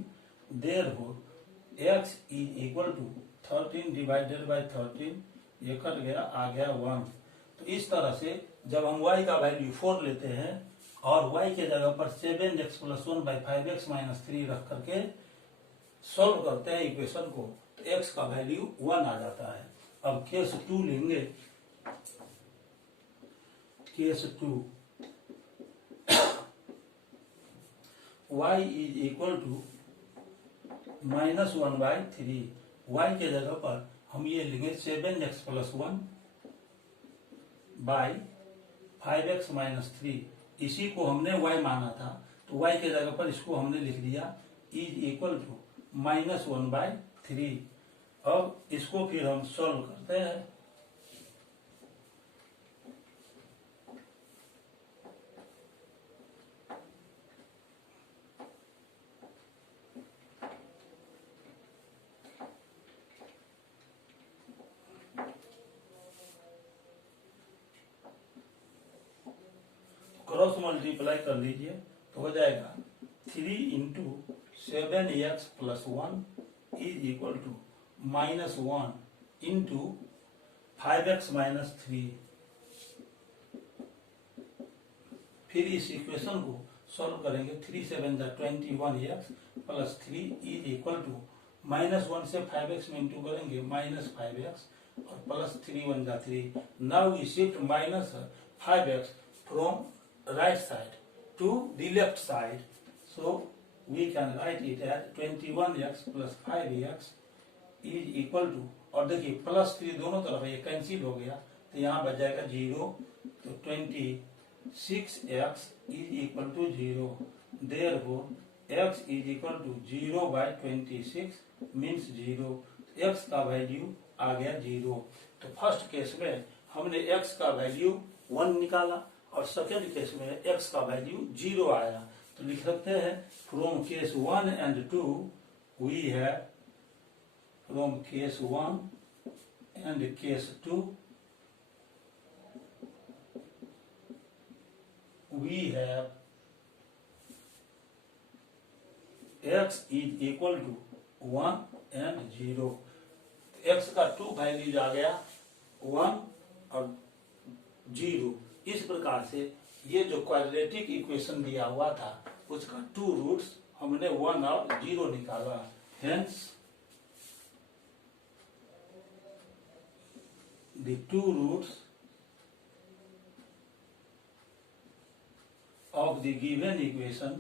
Therefore x is equal to 13 divided by 13. ये कट गया, आ गया 1. तो इस तरह से जब हम y का वैल्यू 4 लेते हैं और y के जगह पर 7x plus 1 by 5x minus 3 रख करके सॉल्व करते हैं इक्वेशन को तो x का वैल्यू 1 आ जाता है. अब केस 2 लेंगे. Case 2 y is equal to minus 1 by 3. y के जगह पर हम ये लेंगे 7x plus 1 by 5x minus 3. इसी को हमने y माना था तो y के जगह पर इसको हमने लिख दिया is equal to minus 1 by 3. अब इसको फिर हम सॉल्व करते हैं. क्रॉस मल्टीप्लाई कर लीजिए तो हो जाएगा 3 into 7x plus 1 is equal to minus 1 into 5x minus 3. फिर इस इक्वेशन को सॉल्व करेंगे. 3 7 21x plus 3 is equal to minus 1 से 5x में इंटू करेंगे minus 5x और plus 3 1 3. Now we shift minus 5x from right side to the left side, so we can write it as 21x plus 5x is equal to, और देखिए प्लस 3 दोनों तरफ ये कैंसिल हो गया तो यहाँ बच जाएगा 0. तो 26x is equal to 0. Therefore x is equal to 0 by 26 means 0. x का वैल्यू आ गया 0. तो फर्स्ट केस में हमने x का वैल्यू 1 निकाला और सेकेंड केस में x का वैल्यू 0 आया. तो लिख सकते हैं from case 1 and 2 we have, from case 1 and case 2 we have x is equal to 1 and 0. x का 2 वैल्यूज आ गया 1 और 0. इस प्रकार से ये जो क्वाड्रेटिक इक्वेशन दिया हुआ था उसका 2 रूट्स हमने 1 और 0 निकाला. Hence the 2 roots of the given equation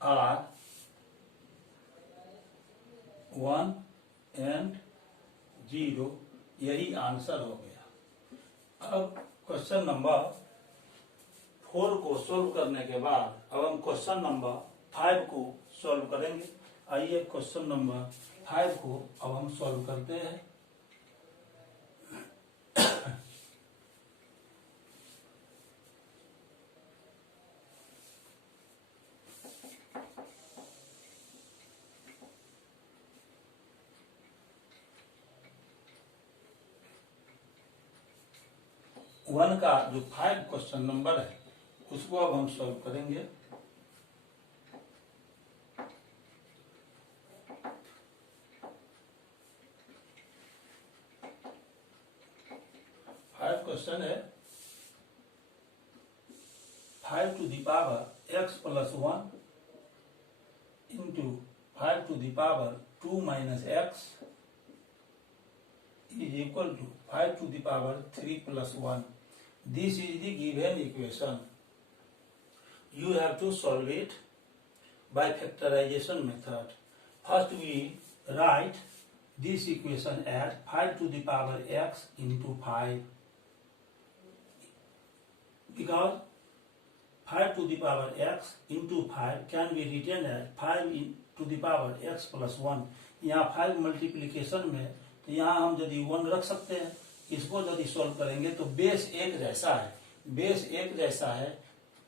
are 1 and 0, यही आंसर हो गया। अब क्वेश्चन नंबर 4 को सोल्व करने के बाद अब हम क्वेश्चन नंबर 5 को सोल्व करेंगे। आइए क्वेश्चन नंबर 5 को अब हम सोल्व करते हैं। वन का जो 5 क्वेश्चन नंबर है उसको अब हम सॉल्व करेंगे। फाइव क्वेश्चन है 5 to the power x plus 1 into 5 to the power 2 minus x is equal to 5 to the power 3 plus 1. This is the given equation. You have to solve it by factorization method. First we write this equation as 5 to the power x into 5, because 5 to the power x into 5 can be written as 5 to the power x plus 1. यहाँ 5 मल्टीप्लीकेशन में तो यहाँ हम यदि 1 रख सकते हैं। इसको यदि सॉल्व करेंगे तो बेस एक जैसा है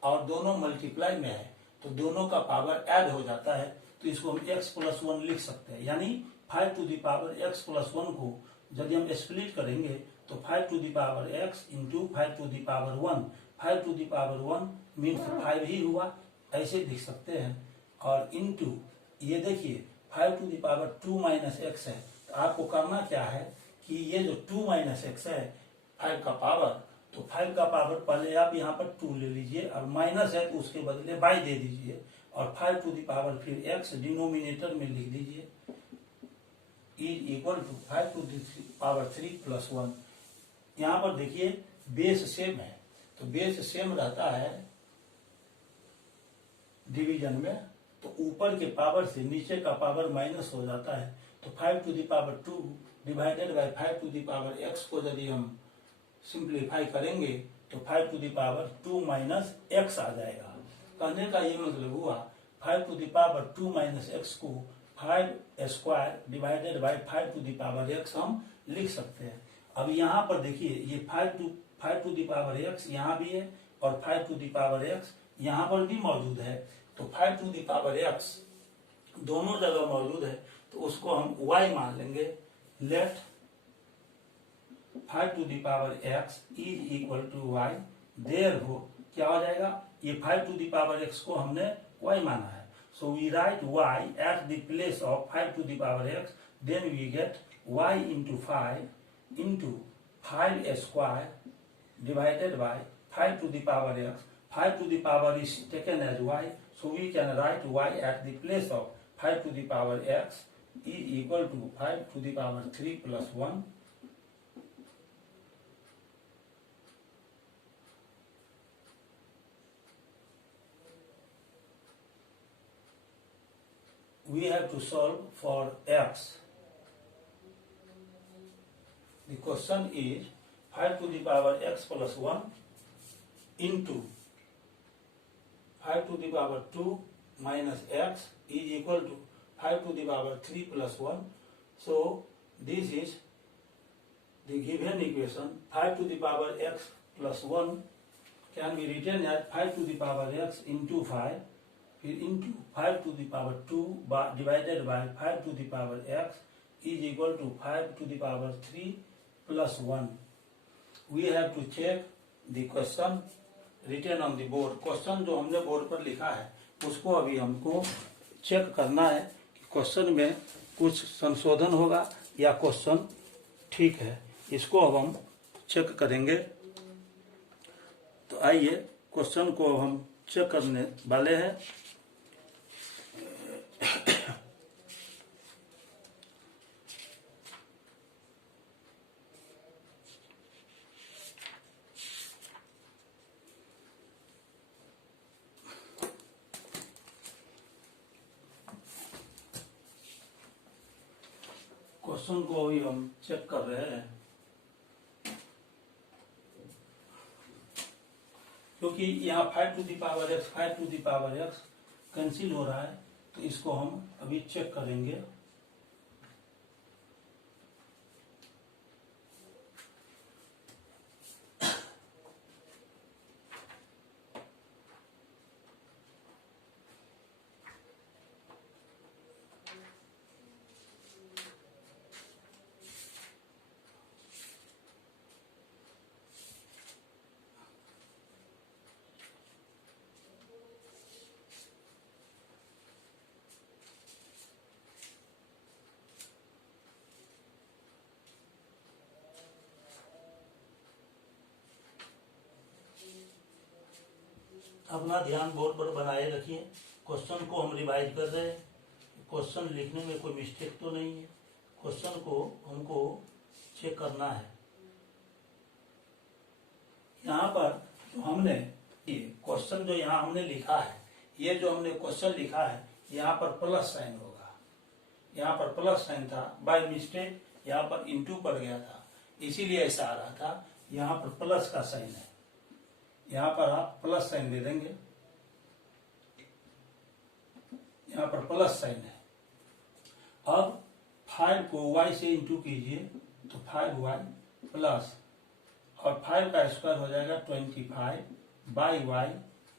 और दोनों मल्टीप्लाई में है तो दोनों का पावर ऐड हो जाता है, तो इसको हम x प्लस 1 लिख सकते हैं। यानी 5 to the power x plus 1 को यदि हम स्प्लिट करेंगे तो 5 to the power x into 5 to the power 1, 5 to the power 1 means 5 ही हुआ, ऐसे लिख सकते हैं। और इंटू ये देखिए 5 to the power 2 minus x है, तो आपको करना क्या है कि ये जो 2 माइनस एक्स है 5 का पावर, तो 5 का पावर पहले आप यहाँ पर 2 ले लीजिए और माइनस है तो उसके बदले बाई दे दीजिए और 5 टू द पावर फिर x डिनोमिनेटर में लिख दीजिए is equal to 5 to the पावर 3 प्लस 1। यहाँ पर देखिए बेस सेम है, तो बेस सेम रहता है डिवीजन में, तो ऊपर के पावर से नीचे का पावर माइनस हो जाता है। तो 5 to the power 2 divided by 5 to the power x को यदि हम सिंप्लीफाई करेंगे तो 5 to the power 2 minus X आ जाएगा। कहने का ये मतलब हुआ 5 to the power 2 minus X को 5 square divided by 5 to the power x हम लिख सकते हैं। अब यहाँ पर देखिए ये 5 टू द पावर x यहाँ भी है और 5 टू द पावर x यहाँ पर भी मौजूद है, तो 5 टू द पावर x दोनों जगह मौजूद है तो उसको हम y मान लेंगे। Let 5 to the power x is equal to y, therefore क्या हो जाएगा, ये 5 टू द पावर x को हमने y माना है, so we write y at the place of 5 to the power x, then we get y into 5 into 5 square divided by 5 to the power x. 5 to the power is taken as y, so we can write y at the place of 5 to the power x is equal to 5 to the power 3 plus 1. We have to solve for x. The question is 5 to the power x plus 1 into 5 to the power 2 minus x is equal to 5 to the power 3 plus 1. So this is the given equation. 5 to the power x plus 1 can be written as 5 to the power x into 5 into 5 to the power 2 divided by 5 to the power x is equal to 5 to the power 3 plus 1. We have to check the question written on the board. Question जो हमने बोर्ड पर लिखा है उसको अभी हमको चेक करना है कि क्वेश्चन में कुछ संशोधन होगा या क्वेश्चन ठीक है, इसको अब हम चेक करेंगे। तो आइए क्वेश्चन को हम चेक करने वाले हैं। क्वेश्चन को अभी हम चेक कर रहे हैं, क्योंकि यहाँ 5 to the power x 5 to the power x cancel हो रहा है, तो इसको हम अभी चेक करेंगे। अपना ध्यान बोर्ड पर बनाए रखिए। क्वेश्चन को हम रिवाइज कर रहे हैं। क्वेश्चन लिखने में कोई मिस्टेक तो नहीं है। क्वेश्चन को हमको चेक करना है। यहाँ पर जो हमने ये क्वेश्चन जो यहाँ हमने लिखा है, ये जो हमने क्वेश्चन लिखा है, यहाँ पर प्लस साइन होगा। यहाँ पर प्लस साइन था, बाय मिस्टेक यहाँ पर इंटू पड़ गया था, इसीलिए ऐसा आ रहा था। यहाँ पर प्लस का साइन है, यहाँ पर आप प्लस साइन दे देंगे। यहाँ पर प्लस साइन है। अब 5 को y से इंटू कीजिए तो 5y प्लस, और 5 का स्क्वायर हो जाएगा 25 by y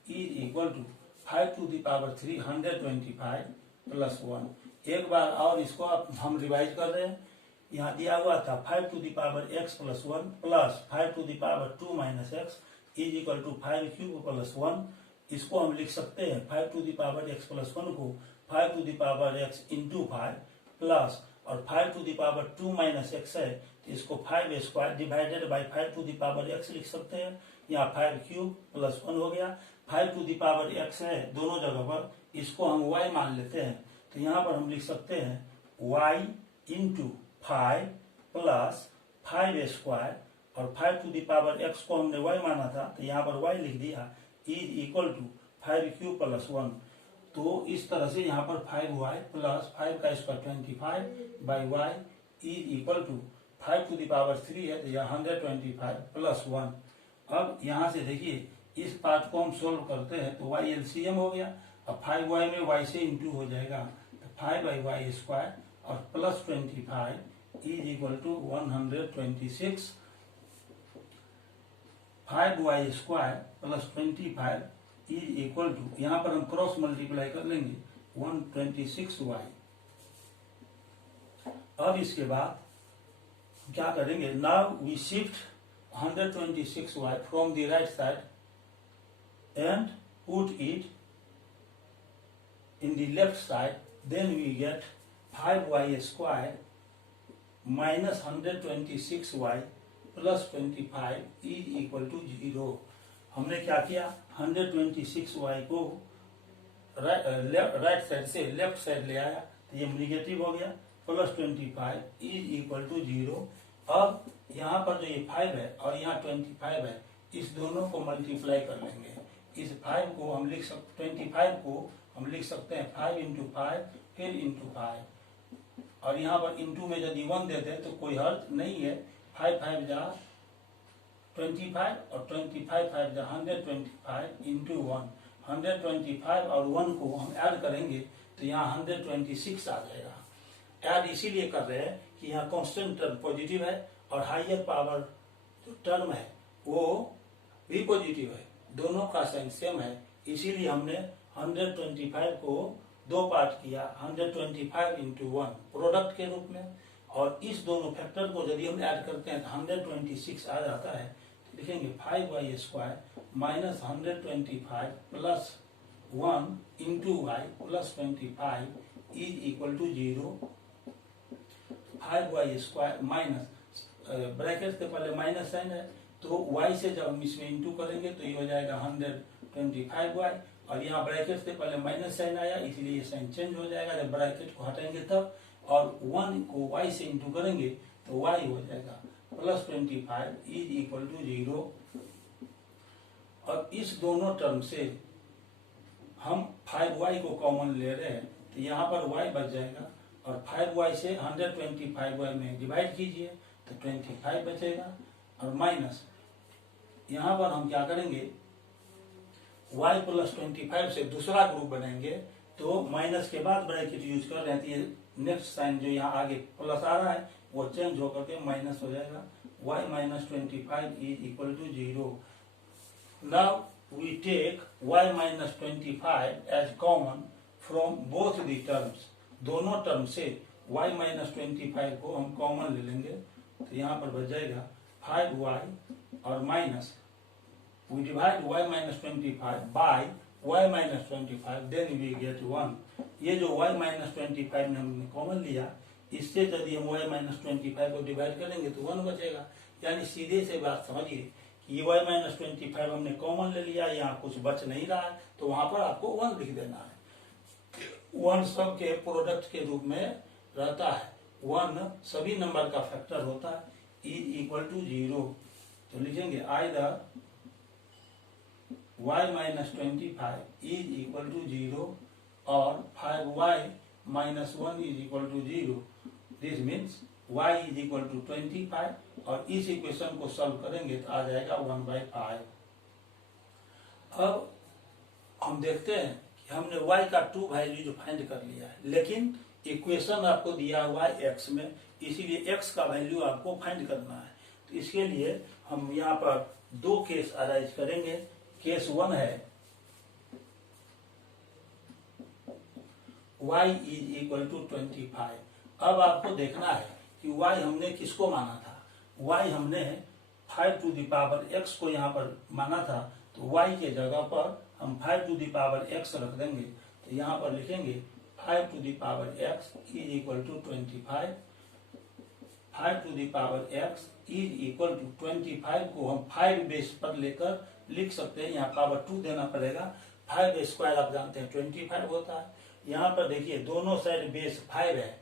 is equal to 5 to the पावर 3 125 प्लस 1। एक बार और इसको आप हम रिवाइज कर रहे हैं। यहाँ दिया हुआ था 5 to the power x plus 1 plus 5 to the power 2 minus x is equal to 5 cube plus 1। इसको हम लिख सकते हैं 5 to the power x plus 1 को 5 to the power x into 5 plus, और 5 to the power 2 minus x है तो इसको 5 square divided by 5 to the power x लिख सकते हैं। यहाँ 5 क्यूब प्लस 1 हो गया। 5 टू द पावर x है दोनों जगह पर, इसको हम y मान लेते हैं, तो यहाँ पर हम लिख सकते हैं y इंटू 5 प्लस 5 स्क्वायर, और 5 टू द पावर x को हमने y माना था तो यहाँ पर y लिख दिया is equal to 5 cube plus 1। तो इस तरह से यहाँ पर 5y प्लस 5 का square 25 by y is equal to 5 to the पावर 3 है तो यह 125 प्लस 1। अब यहाँ से देखिए इस पार्ट को हम सोल्व करते हैं तो y एलसीएम हो गया। अब 5y में y से इंटू हो जाएगा तो 5 बाई वाई स्क्वायर और plus 25 is equal to 126। 5y square plus 25 is equal to, यहाँ पर हम क्रॉस मल्टीप्लाई कर लेंगे 126y। अब इसके बाद क्या करेंगे, now we shift 126y from the right side and put it in the left side, then we get 5y square minus 126y plus 25 is equal to 0। हमने क्या किया, 126y को राइट साइड से लेफ्ट साइड ले आया तो ये नेगेटिव हो गया, प्लस 25 इज इक्वल टू 0। अब यहाँ पर जो ये 5 है और यहाँ 25 है, इस दोनों को मल्टीप्लाई कर लेंगे। इस 5 को हम लिख सकते 25 को हम लिख सकते हैं 5 इंटू 5 फिर इंटू 5, और यहाँ पर इंटू में यदि 1 दे दे तो कोई हर्ज नहीं है। 5 5 जा 25 और 25 5 जा 125 इंटू 1। 125 और 1 को हम ऐड करेंगे तो यहाँ 126 आ जाएगा। ऐड इसीलिए कर रहे हैं कि यहाँ कांस्टेंट टर्म पॉजिटिव है और हाइयर पावर जो टर्म है वो भी पॉजिटिव है, दोनों का साइन सेम है। इसीलिए हमने 125 को दो पार्ट किया, 125 इंटू 1 प्रोडक्ट के रूप में, और इस दोनों फैक्टर को यदि हम ऐड करते हैं तो 126 आ जाता है। तो लिखेंगे 5y square minus 125 plus 1 into y plus 25 is equal to 0। 5y square minus bracket के पहले माइनस साइन है तो y से जब हम इसमें इंटू करेंगे तो ये हो जाएगा 125y, और यहाँ ब्रैकेट से पहले माइनस साइन आया इसलिए ये साइन चेंज हो जाएगा जब ब्रैकेट को हटाएंगे तब, और 1 को y से इंटू करेंगे तो y हो जाएगा प्लस 25 इज इक्वल टू 0। और इस दोनों टर्म से हम 5y को कॉमन ले रहे हैं तो यहाँ पर y बच जाएगा और 5y से 125y में डिवाइड कीजिए तो 25 बचेगा, और माइनस यहाँ पर हम क्या करेंगे, y प्लस 25 से दूसरा ग्रुप बनाएंगे, तो माइनस के बाद ब्रैकेट यूज कर रहे हैं, नेक्स्ट साइन जो यहाँ आगे प्लस आ रहा है वो चेंज होकर के माइनस हो जाएगा। y minus 25 is equal to 0। Now we take y minus 25 as common from both the terms. दोनों टर्म से y माइनस 25 को हम कॉमन ले लेंगे, तो यहाँ पर बच जाएगा 5y और minus we divide y minus 25 by y minus 25, then we get 1। ये जो y minus 25 ने हमने कॉमन लिया, इससे यदि हम y minus 25 को डिवाइड करेंगे तो 1 बचेगा। यानी सीधे से बात समझिए कि y minus 25 हमने कॉमन ले लिया, यहाँ कुछ बच नहीं रहा है, तो वहां पर आपको 1 लिख देना है। 1 सब के प्रोडक्ट के रूप में रहता है, 1 सभी नंबर का फैक्टर होता है, इज इक्वल टू 0। तो लिखेंगे either y minus 25 is equal to 0 or 5y minus 1 is equal to 0। This means y is equal to 25 और इस इक्वेशन को सॉल्व करेंगे तो आ जाएगा 1/5। अब हम देखते हैं कि हमने y का 2 वैल्यू जो फाइंड कर लिया है, लेकिन इक्वेशन आपको दिया हुआ है x में, इसीलिए x का वैल्यू आपको फाइंड करना है। तो इसके लिए हम यहाँ पर 2 केस अराइज करेंगे। केस 1 है y इज इक्वल टू 25। अब आपको देखना है कि y हमने किसको माना था, y हमने 5 टू द पावर x को यहाँ पर माना था, तो y के जगह पर हम 5 टू द पावर x रख देंगे। तो यहाँ पर लिखेंगे 5 to the power x is equal to 25। 5 to the power x is equal to 25 को हम 5 बेस पर लेकर लिख सकते हैं, यहाँ पावर 2 देना पड़ेगा। 5 स्क्वायर आप जानते हैं 25 होता है। यहाँ पर देखिए दोनों साइड बेस 5 है,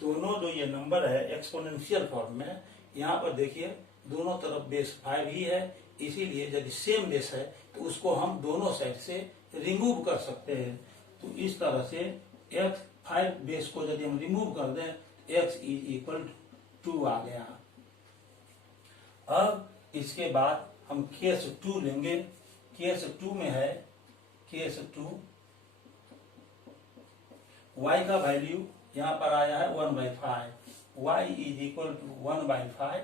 दोनों जो ये नंबर है एक्सपोनेंशियल फॉर्म में, यहाँ पर देखिए दोनों तरफ बेस 5 ही है, इसीलिए यदि सेम बेस है तो उसको हम दोनों साइड से रिमूव कर सकते हैं। तो इस तरह से x 5 बेस को यदि हम रिमूव कर दें तो x इज इक्वल टू 2 आ गया। अब इसके बाद हम केस 2 लेंगे। केस 2 में है, केस 2 y का वैल्यू यहाँ पर आया है 1/5। y is equal to 1/5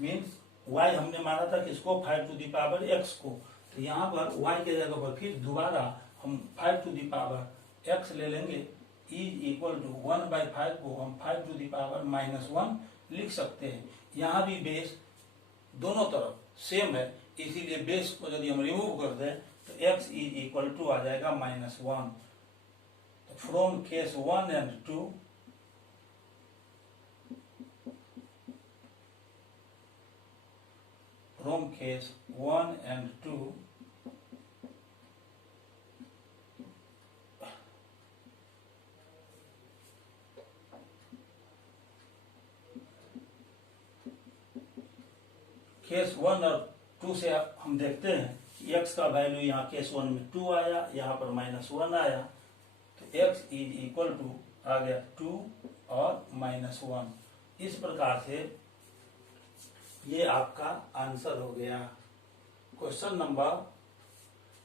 means y हमने माना था किसको, 5 टू द पावर x को, तो यहाँ पर y के जगह पर फिर दोबारा हम 5 टू द पावर x ले लेंगे। इज इक्वल टू 1/5 को हम 5 टू द पावर -1 लिख सकते हैं। यहाँ भी बेस दोनों तरफ सेम है, इसीलिए बेस को यदि हम रिमूव कर दें तो x इज इक्वल टू आ जाएगा -1। तो from case 1 and 2 from case 1 and 2 case 1 और 2 से हम देखते हैं कि x का वैल्यू यहाँ केस 1 में 2 आया, यहाँ पर -1 आया, तो x इज इक्वल टू आ गया 2 और -1। इस प्रकार से ये आपका आंसर हो गया। क्वेश्चन नंबर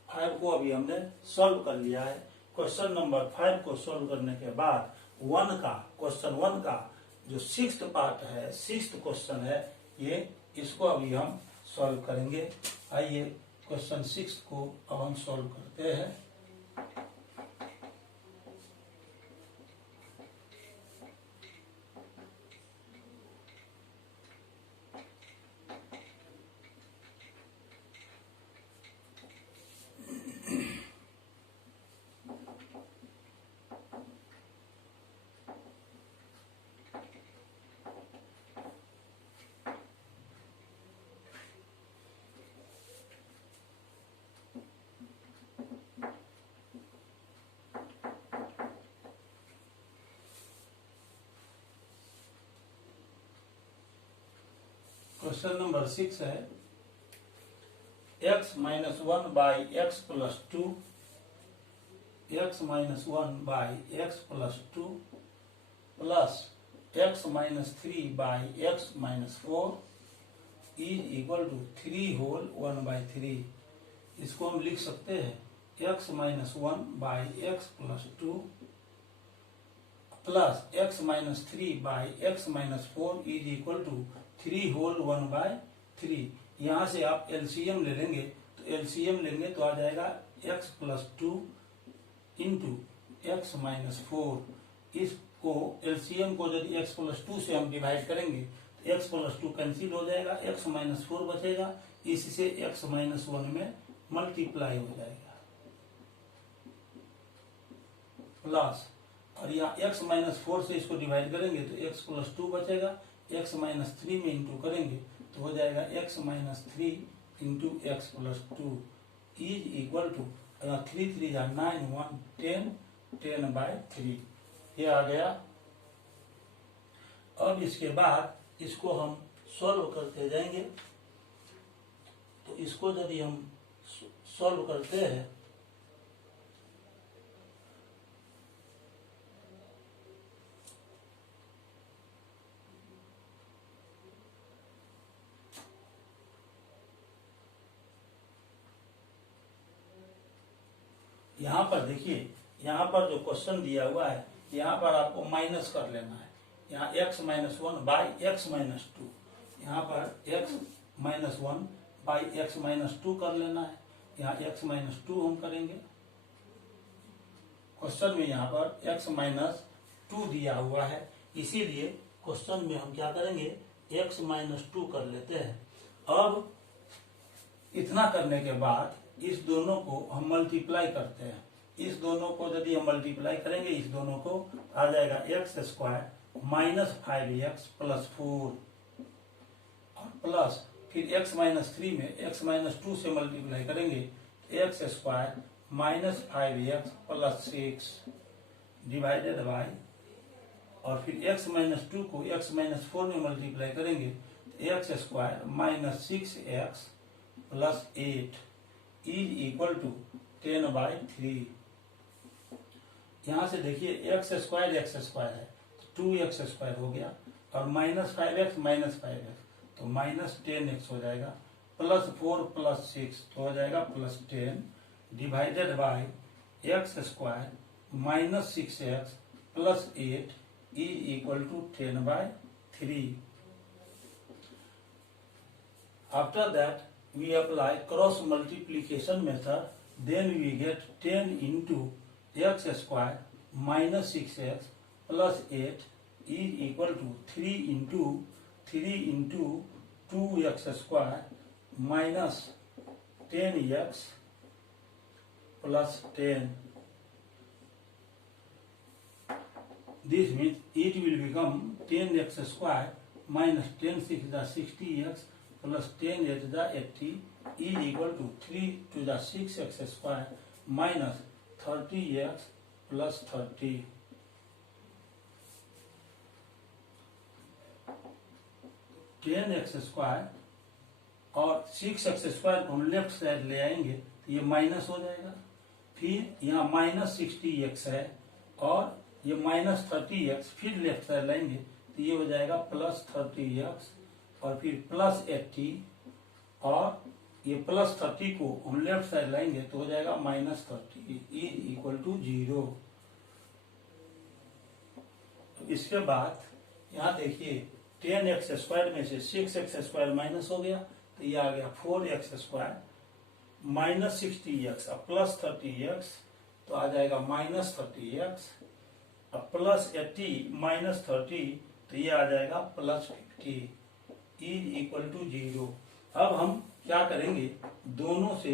5 को अभी हमने सॉल्व कर लिया है। क्वेश्चन नंबर 5 को सॉल्व करने के बाद क्वेश्चन 1 का जो 6th पार्ट है, 6th क्वेश्चन है, ये इसको अभी हम सॉल्व करेंगे। आइए क्वेश्चन 6 को अब हम सॉल्व करते हैं। क्वेश्चन नंबर 6 है x -1 by x plus 2 x minus 1 by x plus 2 plus x minus 3 by x minus 4 is equal to 3 whole 1 by 3। इसको हम लिख सकते हैं x minus 1 by x plus 2 plus x minus 3 by x minus 4 is equal to 3 whole 1 by 3। यहाँ से आप LCM ले लेंगे, तो LCM लेंगे तो आ जाएगा x plus 2 into x minus 4। इसको LCM को यदि x plus 2 से हम डिवाइड करेंगे तो x plus 2 कैंसिल हो जाएगा, x माइनस 4 बचेगा, इससे x माइनस 1 में मल्टीप्लाई हो जाएगा प्लस, और यहाँ x माइनस 4 से इसको डिवाइड करेंगे तो x plus 2 बचेगा, x माइनस 3 में इंटू करेंगे तो हो जाएगा x minus 3 into x plus 2 is equal to 3 3 जा 9 1 10 10 बाय 3 ये आ गया। अब इसके बाद इसको हम सॉल्व करते जाएंगे, तो इसको यदि हम सॉल्व करते हैं यहाँ पर देखिए, यहाँ पर जो क्वेश्चन दिया हुआ है यहाँ पर आपको माइनस कर लेना है। यहाँ x minus 1 by x minus 2, यहाँ पर x minus 1 by x minus 2 कर लेना है। यहाँ x माइनस 2 हम करेंगे, क्वेश्चन में यहाँ पर x माइनस 2 दिया हुआ है, इसीलिए क्वेश्चन में हम क्या करेंगे x माइनस 2 कर लेते हैं। अब इतना करने के बाद इस दोनों को हम मल्टीप्लाई करते हैं। इस दोनों को यदि हम मल्टीप्लाई करेंगे, इस दोनों को आ जाएगा x square minus 5x plus 4 और प्लस फिर x माइनस 3 में x माइनस 2 से मल्टीप्लाई करेंगे x square minus 5x plus 6 divided by, और फिर x माइनस 2 को x माइनस 4 में मल्टीप्लाई करेंगे x square minus 6x plus 8 is equal to 10 by 3। यहाँ से देखिए एक्स स्क्वायर है तो 2x स्क्वायर हो गया, और माइनस 5x तो माइनस 10x हो जाएगा, प्लस 4 प्लस 6 तो हो जाएगा plus 10 divided by x square minus 6x plus 8 is equal to 10 by 3। After that we apply cross multiplication method, then we get 10 into x square minus 6x plus 8 is equal to 3 into 2x square minus 10x plus 10. This means it will become 10x square minus 10 6 is 60x plus 10 8 is 80 is equal to 3 to the 6x square minus 30x plus 30. Ten x square और 6x स्क्वायर को हम लेफ्ट साइड ले आएंगे तो ये माइनस हो जाएगा, फिर यहाँ माइनस 60x है और ये माइनस 30x, फिर लेफ्ट साइड लाएंगे तो ये हो जाएगा प्लस 30x और फिर प्लस 80, और ये प्लस 30 को हम लेफ्ट साइड लाएंगे तो हो जाएगा माइनस 30 इज इक्वल टू 0। इसके बाद यहाँ देखिए 10x स्क्वायर में से 6x स्क्वायर माइनस हो गया तो ये आ गया 4x स्क्वायर माइनस 60x और प्लस 30x तो आ जाएगा माइनस 30x और प्लस 80 माइनस 30 तो ये आ जाएगा प्लस 50 इज इक्वल टू 0। अब हम क्या करेंगे, दोनों से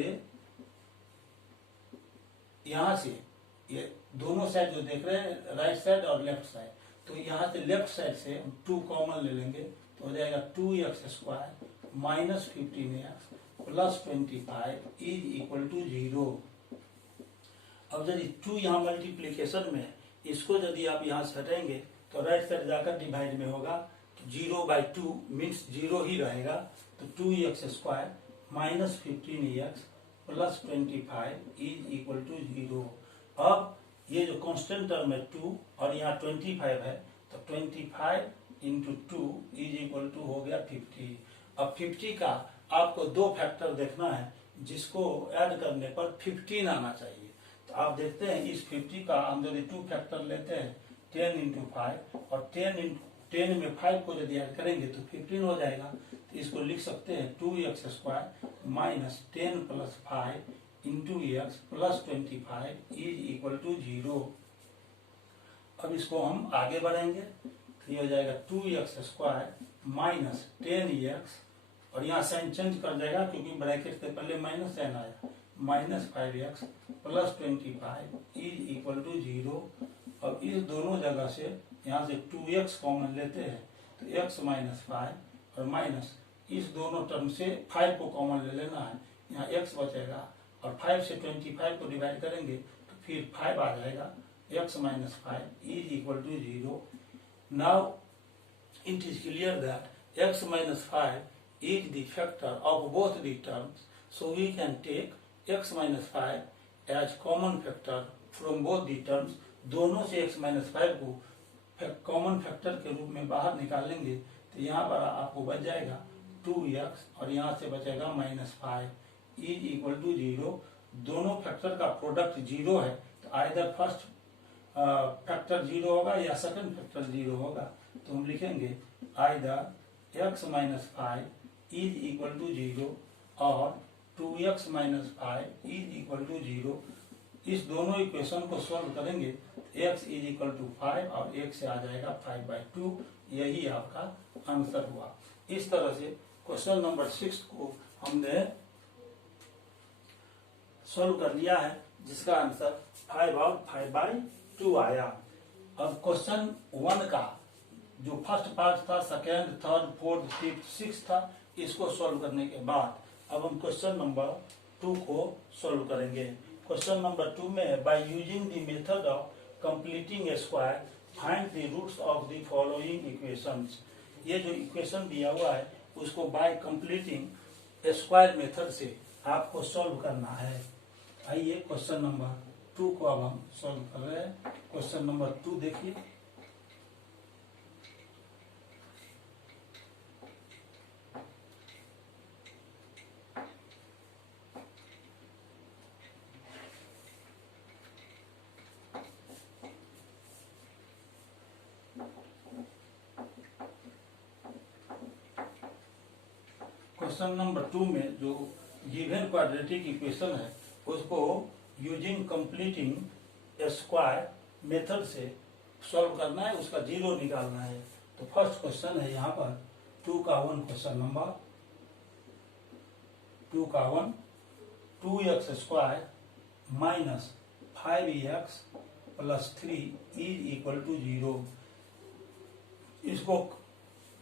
यहाँ से ये दोनों साइड जो देख रहे हैं राइट साइड और लेफ्ट साइड, तो यहाँ से लेफ्ट साइड से हम 2 कॉमन ले लेंगे तो हो जाएगा 2x square minus 15x plus 25 is equal to 0। अब यदि 2 यहाँ मल्टीप्लीकेशन में, इसको यदि आप यहाँ से हटाएंगे तो राइट साइड जाकर डिवाइड में होगा, 0/2 मीन्स 0 ही रहेगा, तो 2x square minus 15x plus 25 is equal to 0। अब ये जो कांस्टेंट टर्म है 2 और यहाँ 25 है, तो 25 इंटू 2 इज इक्वल टू हो गया 50। अब 50 का आपको दो फैक्टर देखना है जिसको ऐड करने पर 15 आना चाहिए। तो आप देखते हैं इस 50 का हम यदि 2 फैक्टर लेते हैं 10 इंटू 5 और 10 में 5 को यदि ऐड करेंगे तो 15 हो जाएगा। तो इसको लिख सकते हैं 2x² minus 10 plus 5 into x plus 25 is equal to 0। अब इसको हम आगे बढ़ेंगे तो ये हो जाएगा 2x² माइनस 10x और यहाँ साइन चेंज कर जाएगा क्योंकि ब्रैकेट से पहले माइनस साइन आया, minus 5x plus 25 is equal to 0। अब इस दोनों जगह से यहाँ से 2x कॉमन लेते हैं तो x माइनस 5 और माइनस इस दोनों टर्म से 5 को कॉमन ले लेना है, यहाँ x बचेगा और 5 से 25 को डिवाइड करेंगे तो फिर 5 आ जाएगा, x minus 5 is equal to 0। Now it is clear that x minus 5 is the factor of both the terms, so we can take x minus 5 as common factor from both the terms। दोनों से x minus 5 को कॉमन फैक्टर के रूप में बाहर निकालेंगे तो यहाँ पर आपको बच जाएगा 2x और यहाँ से बचेगा माइनस 5 इज इक्वल टू 0। दोनों फैक्टर का प्रोडक्ट 0 है तो आइदर फर्स्ट फैक्टर 0 होगा या सेकंड फैक्टर 0 होगा। तो हम लिखेंगे either x minus 5 is equal to 0 और 2x minus 5 is equal to 0। इस दोनों इक्वेशन को सॉल्व करेंगे x इज इक्वल टू 5 और x से आ जाएगा 5/2। यही आपका आंसर हुआ। इस तरह से क्वेश्चन नंबर 6 को हमने सॉल्व कर लिया है जिसका आंसर 5 और 5/2 आया। अब क्वेश्चन 1 का जो फर्स्ट पार्ट था, second, third, fourth, fifth, six था, इसको सॉल्व करने के बाद अब हम क्वेश्चन नंबर 2 को सॉल्व करेंगे। क्वेश्चन नंबर 2 में by using the method of completing a square find the roots of the following equations. ये जो इक्वेशन दिया हुआ है उसको by completing a square method से आपको सॉल्व करना है। आइए क्वेश्चन नंबर 2 को अब हम सॉल्व कर रहे हैं। क्वेश्चन नंबर 2 देखिए, क्वेश्चन नंबर 2 में जो गिवन क्वाड्रेटिक इक्वेशन है उसको using completing a square method से सॉल्व करना है, उसका जीरो निकालना है। तो फर्स्ट क्वेश्चन है यहाँ पर 2 का 1 क्वेश्चन नंबर 2 का 1 2x² minus 5x plus 3 is equal to 0। इसको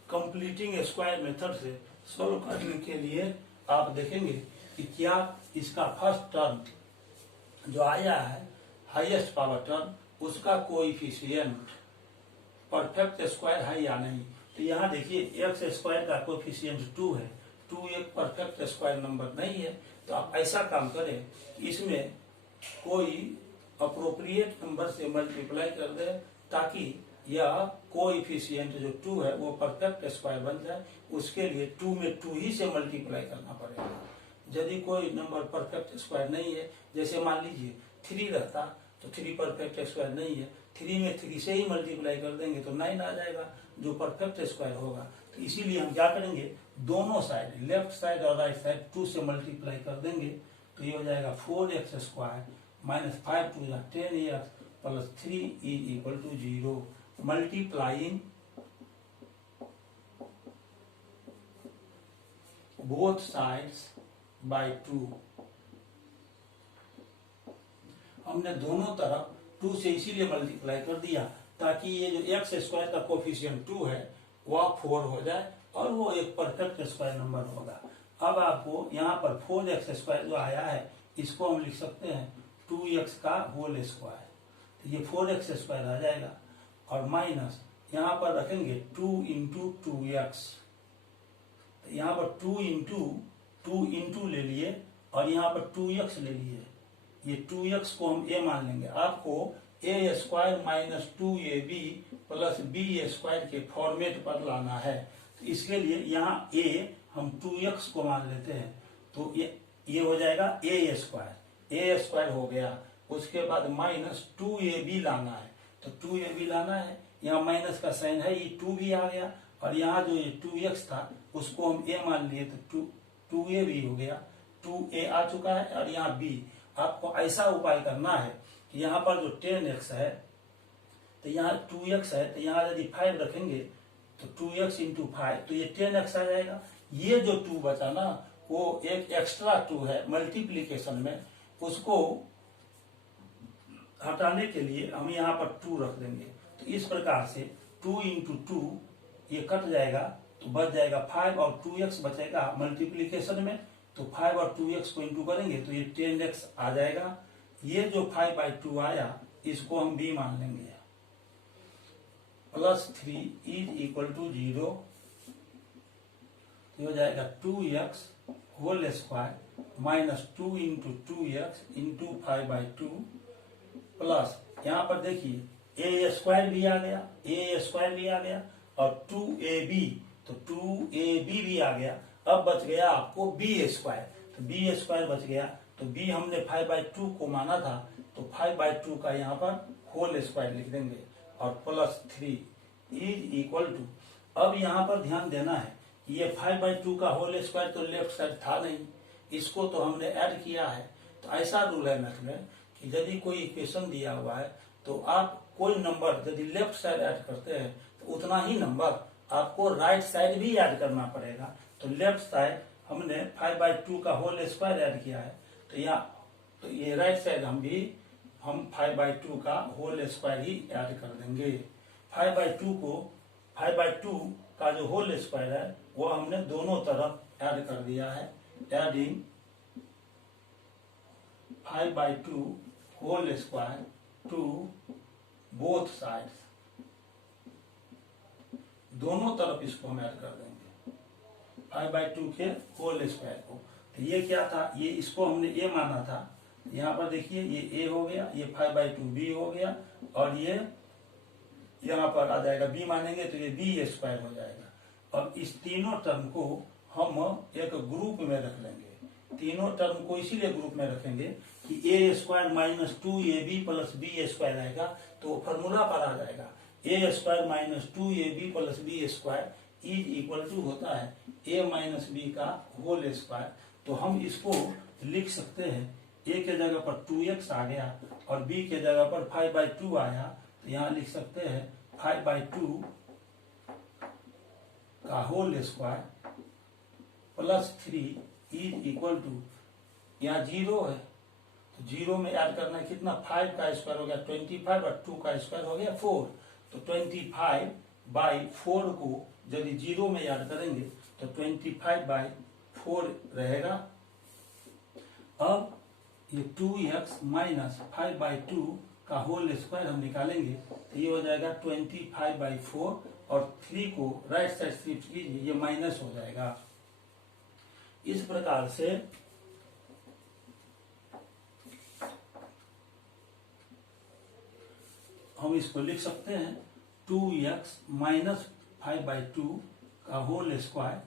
कंप्लीटिंग स्क्वायर मेथड से सॉल्व करने के लिए आप देखेंगे कि क्या इसका फर्स्ट टर्म जो आया है हाईएस्ट पावर टर्म उसका कोएफिशिएंट परफेक्ट स्क्वायर है या नहीं। तो यहाँ देखिए x² का कोएफिशिएंट 2 है, 2 एक परफेक्ट स्क्वायर नंबर नहीं है। तो आप ऐसा काम करें इसमें कोई अप्रोप्रिएट नंबर से मल्टीप्लाई कर दे ताकि यह कोएफिशिएंट जो 2 है वो परफेक्ट स्क्वायर बन जाए। उसके लिए 2 में 2 ही से मल्टीप्लाई करना पड़ेगा। यदि कोई नंबर परफेक्ट स्क्वायर नहीं है, जैसे मान लीजिए 3 रहता तो 3 परफेक्ट स्क्वायर नहीं है, 3 में 3 से ही मल्टीप्लाई कर देंगे तो 9 आ जाएगा जो परफेक्ट स्क्वायर होगा। तो इसीलिए हम क्या करेंगे, दोनों साइड लेफ्ट साइड और राइट साइड 2 से मल्टीप्लाई कर देंगे तो ये हो जाएगा 4x² minus 5 2 10x plus 3 is equal to 0। Multiplying both sides by 2। हमने दोनों तरफ 2 से इसीलिए मल्टीप्लाई कर दिया ताकि ये जो x² का कोफिशिएंट 2 है वह 4 हो जाए और वो एक परफेक्ट स्क्वायर नंबर होगा। अब आपको यहाँ पर 4x² जो आया है इसको हम लिख सकते हैं 2x का होल स्क्वायर, तो ये 4x² आ जाएगा और माइनस यहाँ पर रखेंगे 2 इंटू 2x। यहाँ पर 2 इंटू ले लिए और यहाँ पर 2x ले लिए, ये 2x को हम a मान लेंगे। आपको a square minus 2ab plus b square के फॉर्मेट पर लाना है। तो इसके लिए यहाँ a हम 2x को मान लेते हैं, तो ये हो जाएगा a स्क्वायर हो गया। उसके बाद माइनस 2ab लाना है, तो 2ab लाना है, यहाँ माइनस का साइन है, ये 2 भी आ गया, और यहाँ जो ये 2x था उसको हम a मान लिए, तो 2ab हो गया, 2a आ चुका है, और यहाँ b। आपको ऐसा उपाय करना है कि यहाँ पर जो 10x है तो यहाँ 2x है, तो यहाँ यदि 5 रखेंगे तो 2x इंटू 5, तो ये 10x आ जाएगा। ये जो 2 बचा ना, वो एक एक्स्ट्रा 2 है मल्टीप्लीकेशन में, उसको हटाने के लिए हम यहाँ पर 2 रख देंगे। तो इस प्रकार से 2 इंटू 2 ये कट जाएगा, तो बच जाएगा 5, और 2x बचेगा मल्टीप्लीकेशन में, तो 5 और 2x को इंटू करेंगे तो ये 10x आ जाएगा। ये जो 5/2 आया इसको हम b मान लेंगे। प्लस 3 इज इक्वल टू 0, हो जाएगा 2x whole square minus 2 into 2x into 5/2 plus, यहाँ पर देखिए a स्क्वायर भी आ गया, और 2ab, तो 2ab भी आ गया। अब बच गया आपको b स्क्वायर, तो b स्क्वायर बच गया, तो b हमने 5/2 को माना था, तो 5/2 का यहाँ पर होल स्क्वायर लिख देंगे, और प्लस 3 इज इक्वल टू, अब यहाँ पर ध्यान देना है, ये 5/2 का होल स्क्वायर तो लेफ्ट साइड था नहीं, इसको तो हमने ऐड किया है। तो ऐसा रूल है मैथ में कि यदि कोई इक्वेशन दिया हुआ है तो आप कोई नंबर यदि लेफ्ट साइड ऐड करते हैं तो उतना ही नंबर आपको राइट साइड भी ऐड करना पड़ेगा। तो लेफ्ट साइड हमने 5/2 का होल स्क्वायर ऐड किया है, तो ये राइट साइड हम 5/2 का होल स्क्वायर ही ऐड कर देंगे। 5/2 का जो होल स्क्वायर है वो हमने दोनों तरफ ऐड कर दिया है। Adding 5/2 whole square to both sides, दोनों तरफ इसको हम ऐड कर देंगे 5/2 के होल स्क्वायर को। तो ये क्या था, ये इसको हमने a माना था, यहाँ पर देखिए ये a हो गया, ये 5/2 b हो गया, और ये यहाँ पर आ जाएगा b मानेंगे तो ये b स्क्वायर हो जाएगा। और इस तीनों टर्म को हम एक ग्रुप में रख लेंगे। तीनों टर्म को इसीलिए ग्रुप में रखेंगे कि a square minus 2ab plus b square आएगा, तो फॉर्मूला पर आ जाएगा a square minus 2ab plus b square is equal to होता है a माइनस b का होल स्क्वायर। तो हम इसको लिख सकते हैं, a के जगह पर 2x आ गया और b के जगह पर 5/2 आया, तो यहाँ लिख सकते हैं 5/2 का whole square plus 3 is equal to, यहाँ 0 है तो 0 में ऐड करना है कितना, 5 का स्क्वायर हो गया 25 और 2 का स्क्वायर हो गया 4, तो 25/4 को यदि 0 में ऐड करेंगे तो 25/4 रहेगा। अब ये 2x माइनस 5/2 का होल स्क्वायर हम निकालेंगे तो ये हो जाएगा 25/4, और 3 को राइट साइड शिफ्ट कीजिए, ये माइनस हो जाएगा। इस प्रकार से हम इसको लिख सकते हैं 2x माइनस 5/2 का whole square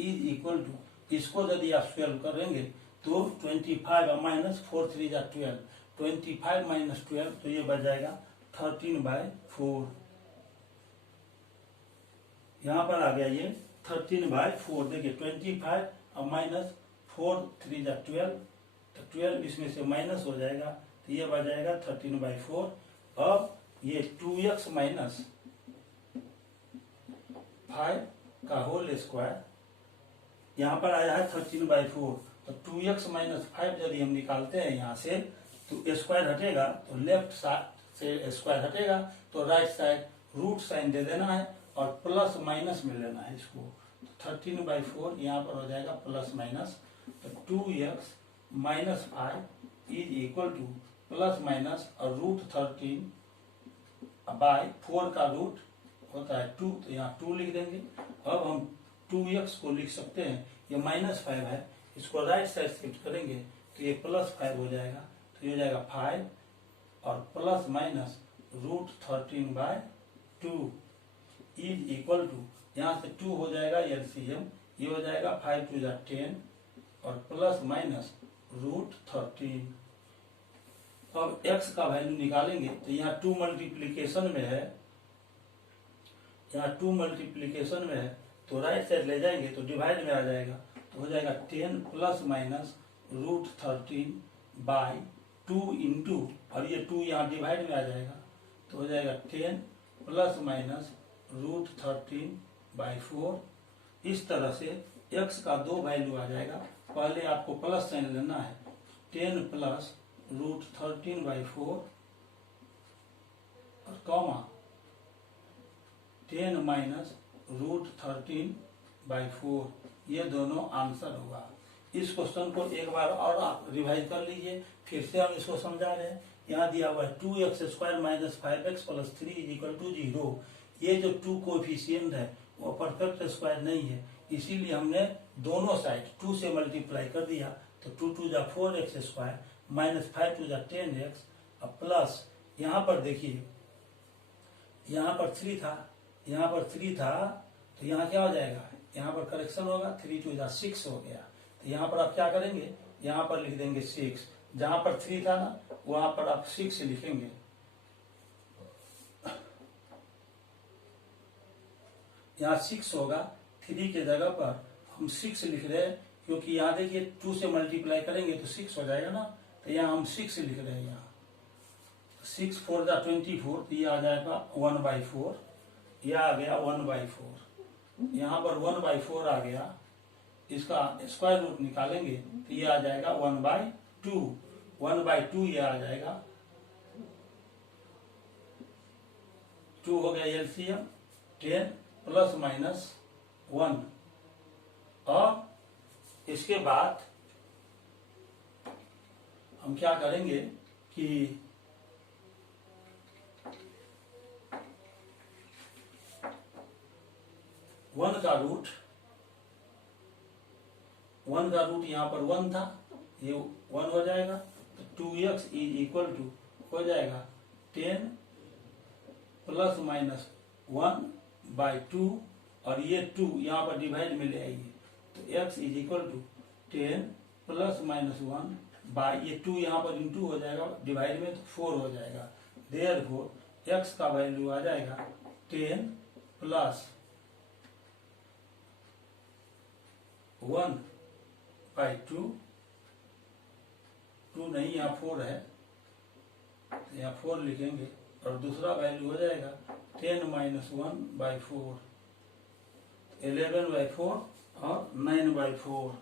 is equal to, इसको यदि आप सॉल्व करेंगे तो 25 और माइनस 4 3 जा 12, 25 माइनस 12 तो ये बच जाएगा 13/4। यहाँ पर आ गया ये 13/4। देखिए 25 और माइनस 4 3 जा 12, तो 12 इसमें से माइनस हो जाएगा, तो ये बच जाएगा 13/4। अब ये 2x माइनस 5 का होल स्क्वायर यहाँ पर आया है 13/4, तो 2x माइनस 5 यदि हम निकालते हैं यहाँ से तो स्क्वायर हटेगा, तो लेफ्ट साइड से स्क्वायर हटेगा, तो राइट साइड रूट साइन दे देना है और प्लस माइनस में लेना है इसको, तो 13/4 यहाँ पर हो जाएगा प्लस माइनस, तो 2x minus 5 is equal two plus minus और √13/4 का रूट होता है 2, तो यहाँ 2 लिख देंगे। अब हम 2x को लिख सकते हैं, ये -5 है, इसको राइट साइड शिफ्ट करेंगे तो ये +5 हो जाएगा, तो तो ये हो जाएगा 5 और plus minus √13/2 is equal to, यहाँ से 2 हो जाएगा एलसीएम, ये हो जाएगा 5 × 10 और प्लस माइनस √13। अब x का वैल्यू निकालेंगे तो यहाँ 2 मल्टीप्लीकेशन में है, यहाँ 2 मल्टीप्लीकेशन में है, तो राइट साइड ले जाएंगे तो डिवाइड में आ जाएगा, तो हो जाएगा 10 प्लस माइनस √13/2 इंटू, और ये 2 यहाँ डिवाइड में आ जाएगा, तो हो जाएगा 10 प्लस माइनस √13/4। इस तरह से x का 2 वैल्यू आ जाएगा। पहले आपको प्लस साइन लेना है, 10 प्लस √13/4 और कॉमा 10 माइनस √13/4, ये दोनों आंसर होगा। इस क्वेश्चन को एक बार और आप रिवाइज कर लीजिए, फिर से हम इसको समझा रहे हैं। यहाँ दिया हुआ है 2x² - 5x + 3 = 0। ये जो 2 कोएफिशिएंट है वो परफेक्ट स्क्वायर नहीं है, इसीलिए हमने दोनों साइड 2 से मल्टीप्लाई कर दिया, तो 2 × 2 = 4x² - 5 × 2 = 10x, अब प्लस यहाँ पर देखिए, यहाँ पर 3 था, यहाँ पर 3 था, तो यहाँ क्या हो जाएगा, यहाँ पर करेक्शन होगा, 3 × 2 = 6 हो गया। तो यहाँ पर आप क्या करेंगे, यहाँ पर लिख देंगे 6, जहां पर 3 था ना वहां पर आप 6 लिखेंगे। यहाँ 6 होगा, 3 के जगह पर हम 6 लिख रहे हैं, क्योंकि यहाँ देखिए 2 से मल्टीप्लाई करेंगे तो 6 हो जाएगा ना, तो यहाँ हम 6 लिख रहे हैं। यहाँ 6 × 4 = 24, तो ये आ जाएगा 1/4, यह आ गया 1/4। यहाँ पर 1/4 आ गया, इसका स्क्वायर रूट निकालेंगे तो ये आ जाएगा 1/2, 1/2 ये आ जाएगा, 2 हो गया एलसीएम, 10 प्लस माइनस 1। और इसके बाद हम क्या करेंगे कि 1 का रूट यहाँ पर 1 था, ये 1 हो जाएगा, तो 2x = हो जाएगा 10 प्लस माइनस 1/2, और ये 2 यहाँ पर डिवाइड में ले आइए, तो x = 10 प्लस माइनस 1 बाई, ये 2 यहाँ पर इंटू हो जाएगा डिवाइड में, तो 4 हो जाएगा। देयरफॉर x का वैल्यू आ जाएगा 10 प्लस 1/2, 2 नहीं, यहाँ 4 है, तो यहाँ 4 लिखेंगे, और दूसरा वैल्यू हो जाएगा 10 - 1/4, 11/4 और 9/4।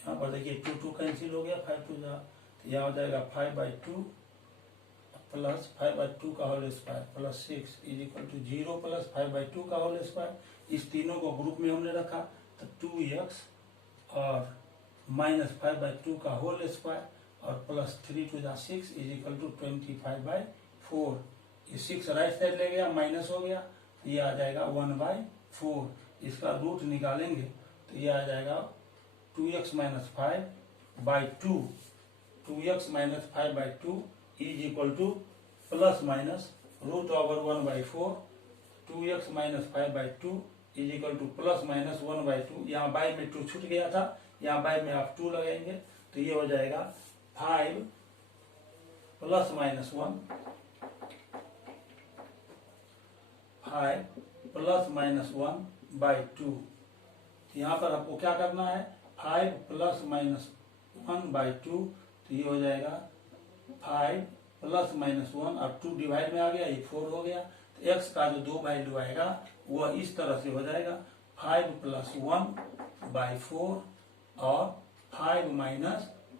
यहाँ पर देखिए 2 कैंसिल हो गया, 5 × 2 = तो यहाँ हो जाएगा 5/2 प्लस 5/2 का होल स्क्वायर प्लस 6 = 0 प्लस 5/2 का होल स्क्वायर। इस तीनों को ग्रुप में हमने रखा, तो 2x और माइनस 5/2 का होल स्क्वायर और प्लस 3 × 6 = 25/4। ये 6 राइट साइड ले गया, माइनस हो गया, तो ये आ जाएगा 1/4। इसका रूट निकालेंगे तो ये आ जाएगा 2x - 5/2, 2x - 5/2 = plus minus √1/4, 2x - 5/2 = plus minus 1/2। यहाँ बाई में 2 छूट गया था, यहाँ बाई में आप 2 लगाएंगे, तो ये हो जाएगा 5 प्लस माइनस 1, 5 प्लस माइनस 1/2। यहाँ पर आपको क्या करना है, 5 प्लस माइनस 1/2, तो ये हो जाएगा 5 प्लस माइनस 1, अब 2 डिवाइड में आ गया, ये 4 हो गया। तो x का जो 2 वैल्यू आएगा वह इस तरह से हो जाएगा, 5 + 1/4 और 5 -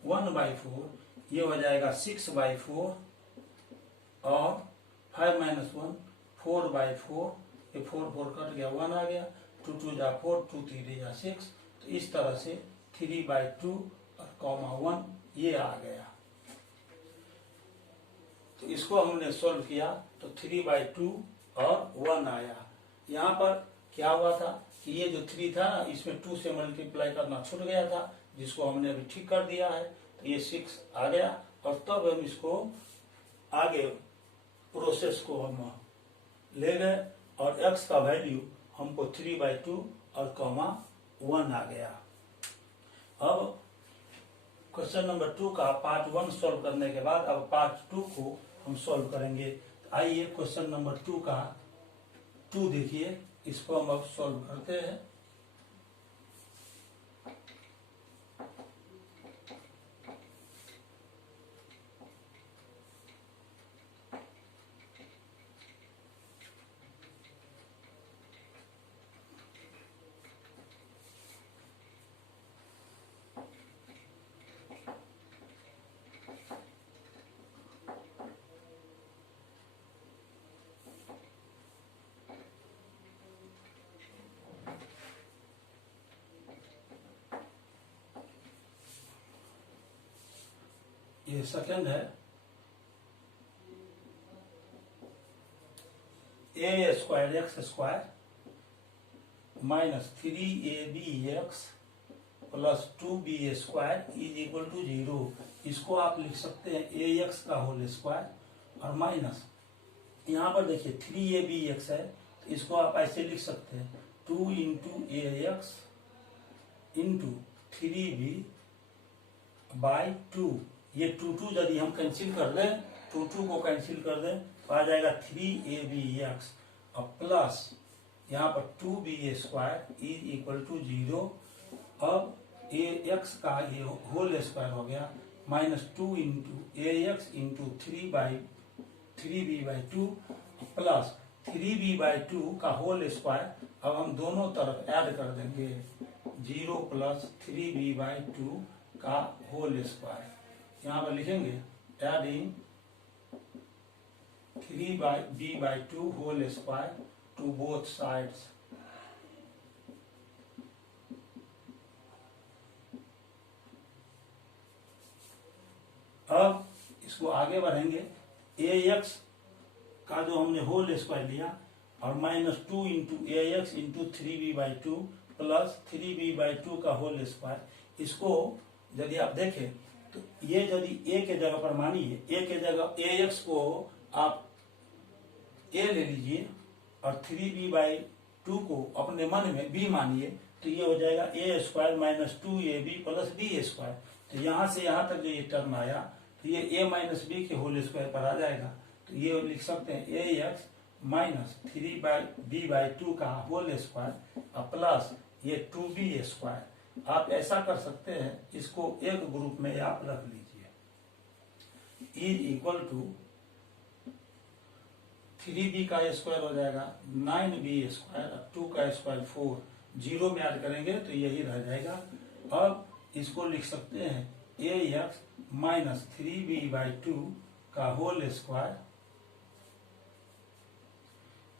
1/4, ये हो जाएगा 6/4 और 5 - 1 4/4, ये 4 कट गया, 1 आ गया, 2 × 2 = 4, 2 × 3 = 6। तो इस तरह से 3/2 और 1 ये आ गया। तो तो इसको हमने सोल्व किया तो 3/2 और 1 आया। यहाँ पर क्या हुआ था कि ये जो 3 था ना, इसमें 2 से मल्टीप्लाई करना छूट गया था, जिसको हमने अभी ठीक कर दिया है। तो ये 6 आ गया और तब हम इसको आगे प्रोसेस को हम ले गए और x का वैल्यू हमको 3/2 और 1 आ गया। अब क्वेश्चन नंबर 2 का पार्ट 1 सॉल्व करने के बाद अब पार्ट 2 को हम सॉल्व करेंगे। आइए क्वेश्चन नंबर 2 का 2 देखिए, इसको हम अब सॉल्व करते हैं। ये सेकंड है, a² x² minus 3abx plus 2b² is equal to 0। इसको आप लिख सकते हैं ax का होल स्क्वायर और माइनस, यहाँ पर देखिए 3abx है तो इसको आप ऐसे लिख सकते हैं 2 इंटू ax इंटू 3b/2। ये 2 यदि हम कैंसिल कर दें, 2 को कैंसिल कर दें तो आ जाएगा 3abx और प्लस यहाँ पर 2b² इज इक्वल टू 0। अब ax का ये होल स्क्वायर हो गया minus 2 into ax into 3b/2 plus 3b/2 का होल स्क्वायर। अब हम दोनों तरफ ऐड कर देंगे 0 प्लस 3b/2 का होल स्क्वायर। यहाँ पर लिखेंगे adding 3b/2 whole square to both sides. अब इसको आगे बढ़ेंगे, ax का जो हमने होल स्क्वायर लिया और minus 2 into ax into 3b/2 plus 3b/2 का होल स्क्वायर। इसको यदि आप देखें तो ये यदि a के जगह पर मानिए, a के जगह ax को आप a ले लीजिए और 3b/2 को अपने मन में b मानिए तो ये हो जाएगा a² minus 2ab plus b²। तो यहाँ से यहाँ तक जो ये टर्म आया तो ये a माइनस b के होल स्क्वायर पर आ जाएगा। तो ये लिख सकते हैं ax माइनस 3b/2 का होल स्क्वायर और प्लस ये 2b²। आप ऐसा कर सकते हैं, इसको एक ग्रुप में आप रख लीजिए, इज इक्वल टू 3b का स्क्वायर हो जाएगा 9b² और 2 का स्क्वायर 4, 0 में ऐड करेंगे तो यही रह जाएगा। अब इसको लिख सकते हैं ax माइनस 3b/2 का whole square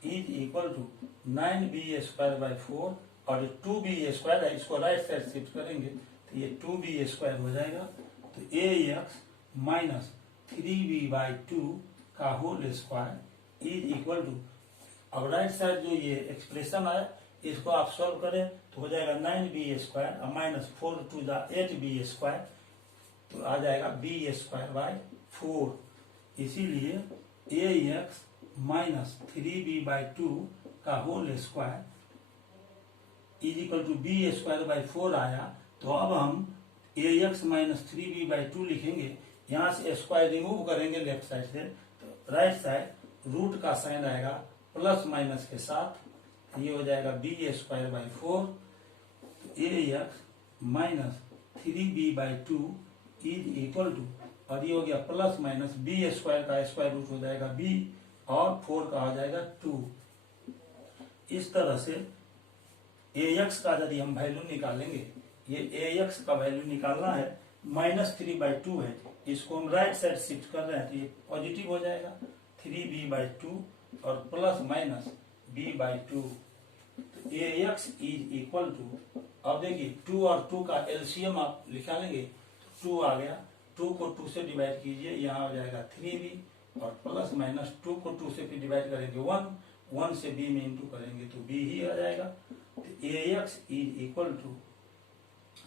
is equal to 9b²/4 और 2b² है, इसको राइट साइड शिफ्ट करेंगे तो ये 2b² हो जाएगा। तो ax माइनस 3b/2 का whole square is equal to, अब राइट साइड जो ये एक्सप्रेशन है इसको आप सॉल्व करें तो हो जाएगा 9b² और माइनस 4 टू द 8b², तो आ जाएगा b²/4। इसीलिए ax माइनस 3b/2 का whole square is equal to b²/4 आया। तो अब हम ax माइनस 3b/2 लिखेंगे, यहाँ से स्क्वायर रिमूव करेंगे लेफ्ट साइड से तो राइट साइड रूट का साइन आएगा प्लस माइनस के साथ, ये हो जाएगा b²/4। ax minus 3b/2 is equal to, और ये हो गया प्लस माइनस b² का स्क्वायर रूट हो जाएगा b और 4 का हो जाएगा 2। इस तरह से ax का यदि हम वैल्यू निकालेंगे, ये ax का वैल्यू निकालना है -3/2 है, इसको हम राइट साइड शिफ्ट कर रहे हैं तो ये पॉजिटिव हो जाएगा 3b/2 और प्लस माइनस b/2। तो ax इज इक्वल टू, अब देखिए 2 और 2 का एलसीएम आप निकालेंगे तो 2 आ गया, 2 को 2 से डिवाइड कीजिए, यहाँ हो जाएगा 3b और प्लस माइनस 2 को 2 से फिर डिवाइड करेंगे 1, 1 से b में इंटू करेंगे तो b ही आ जाएगा। तो ax इज इक्वल टू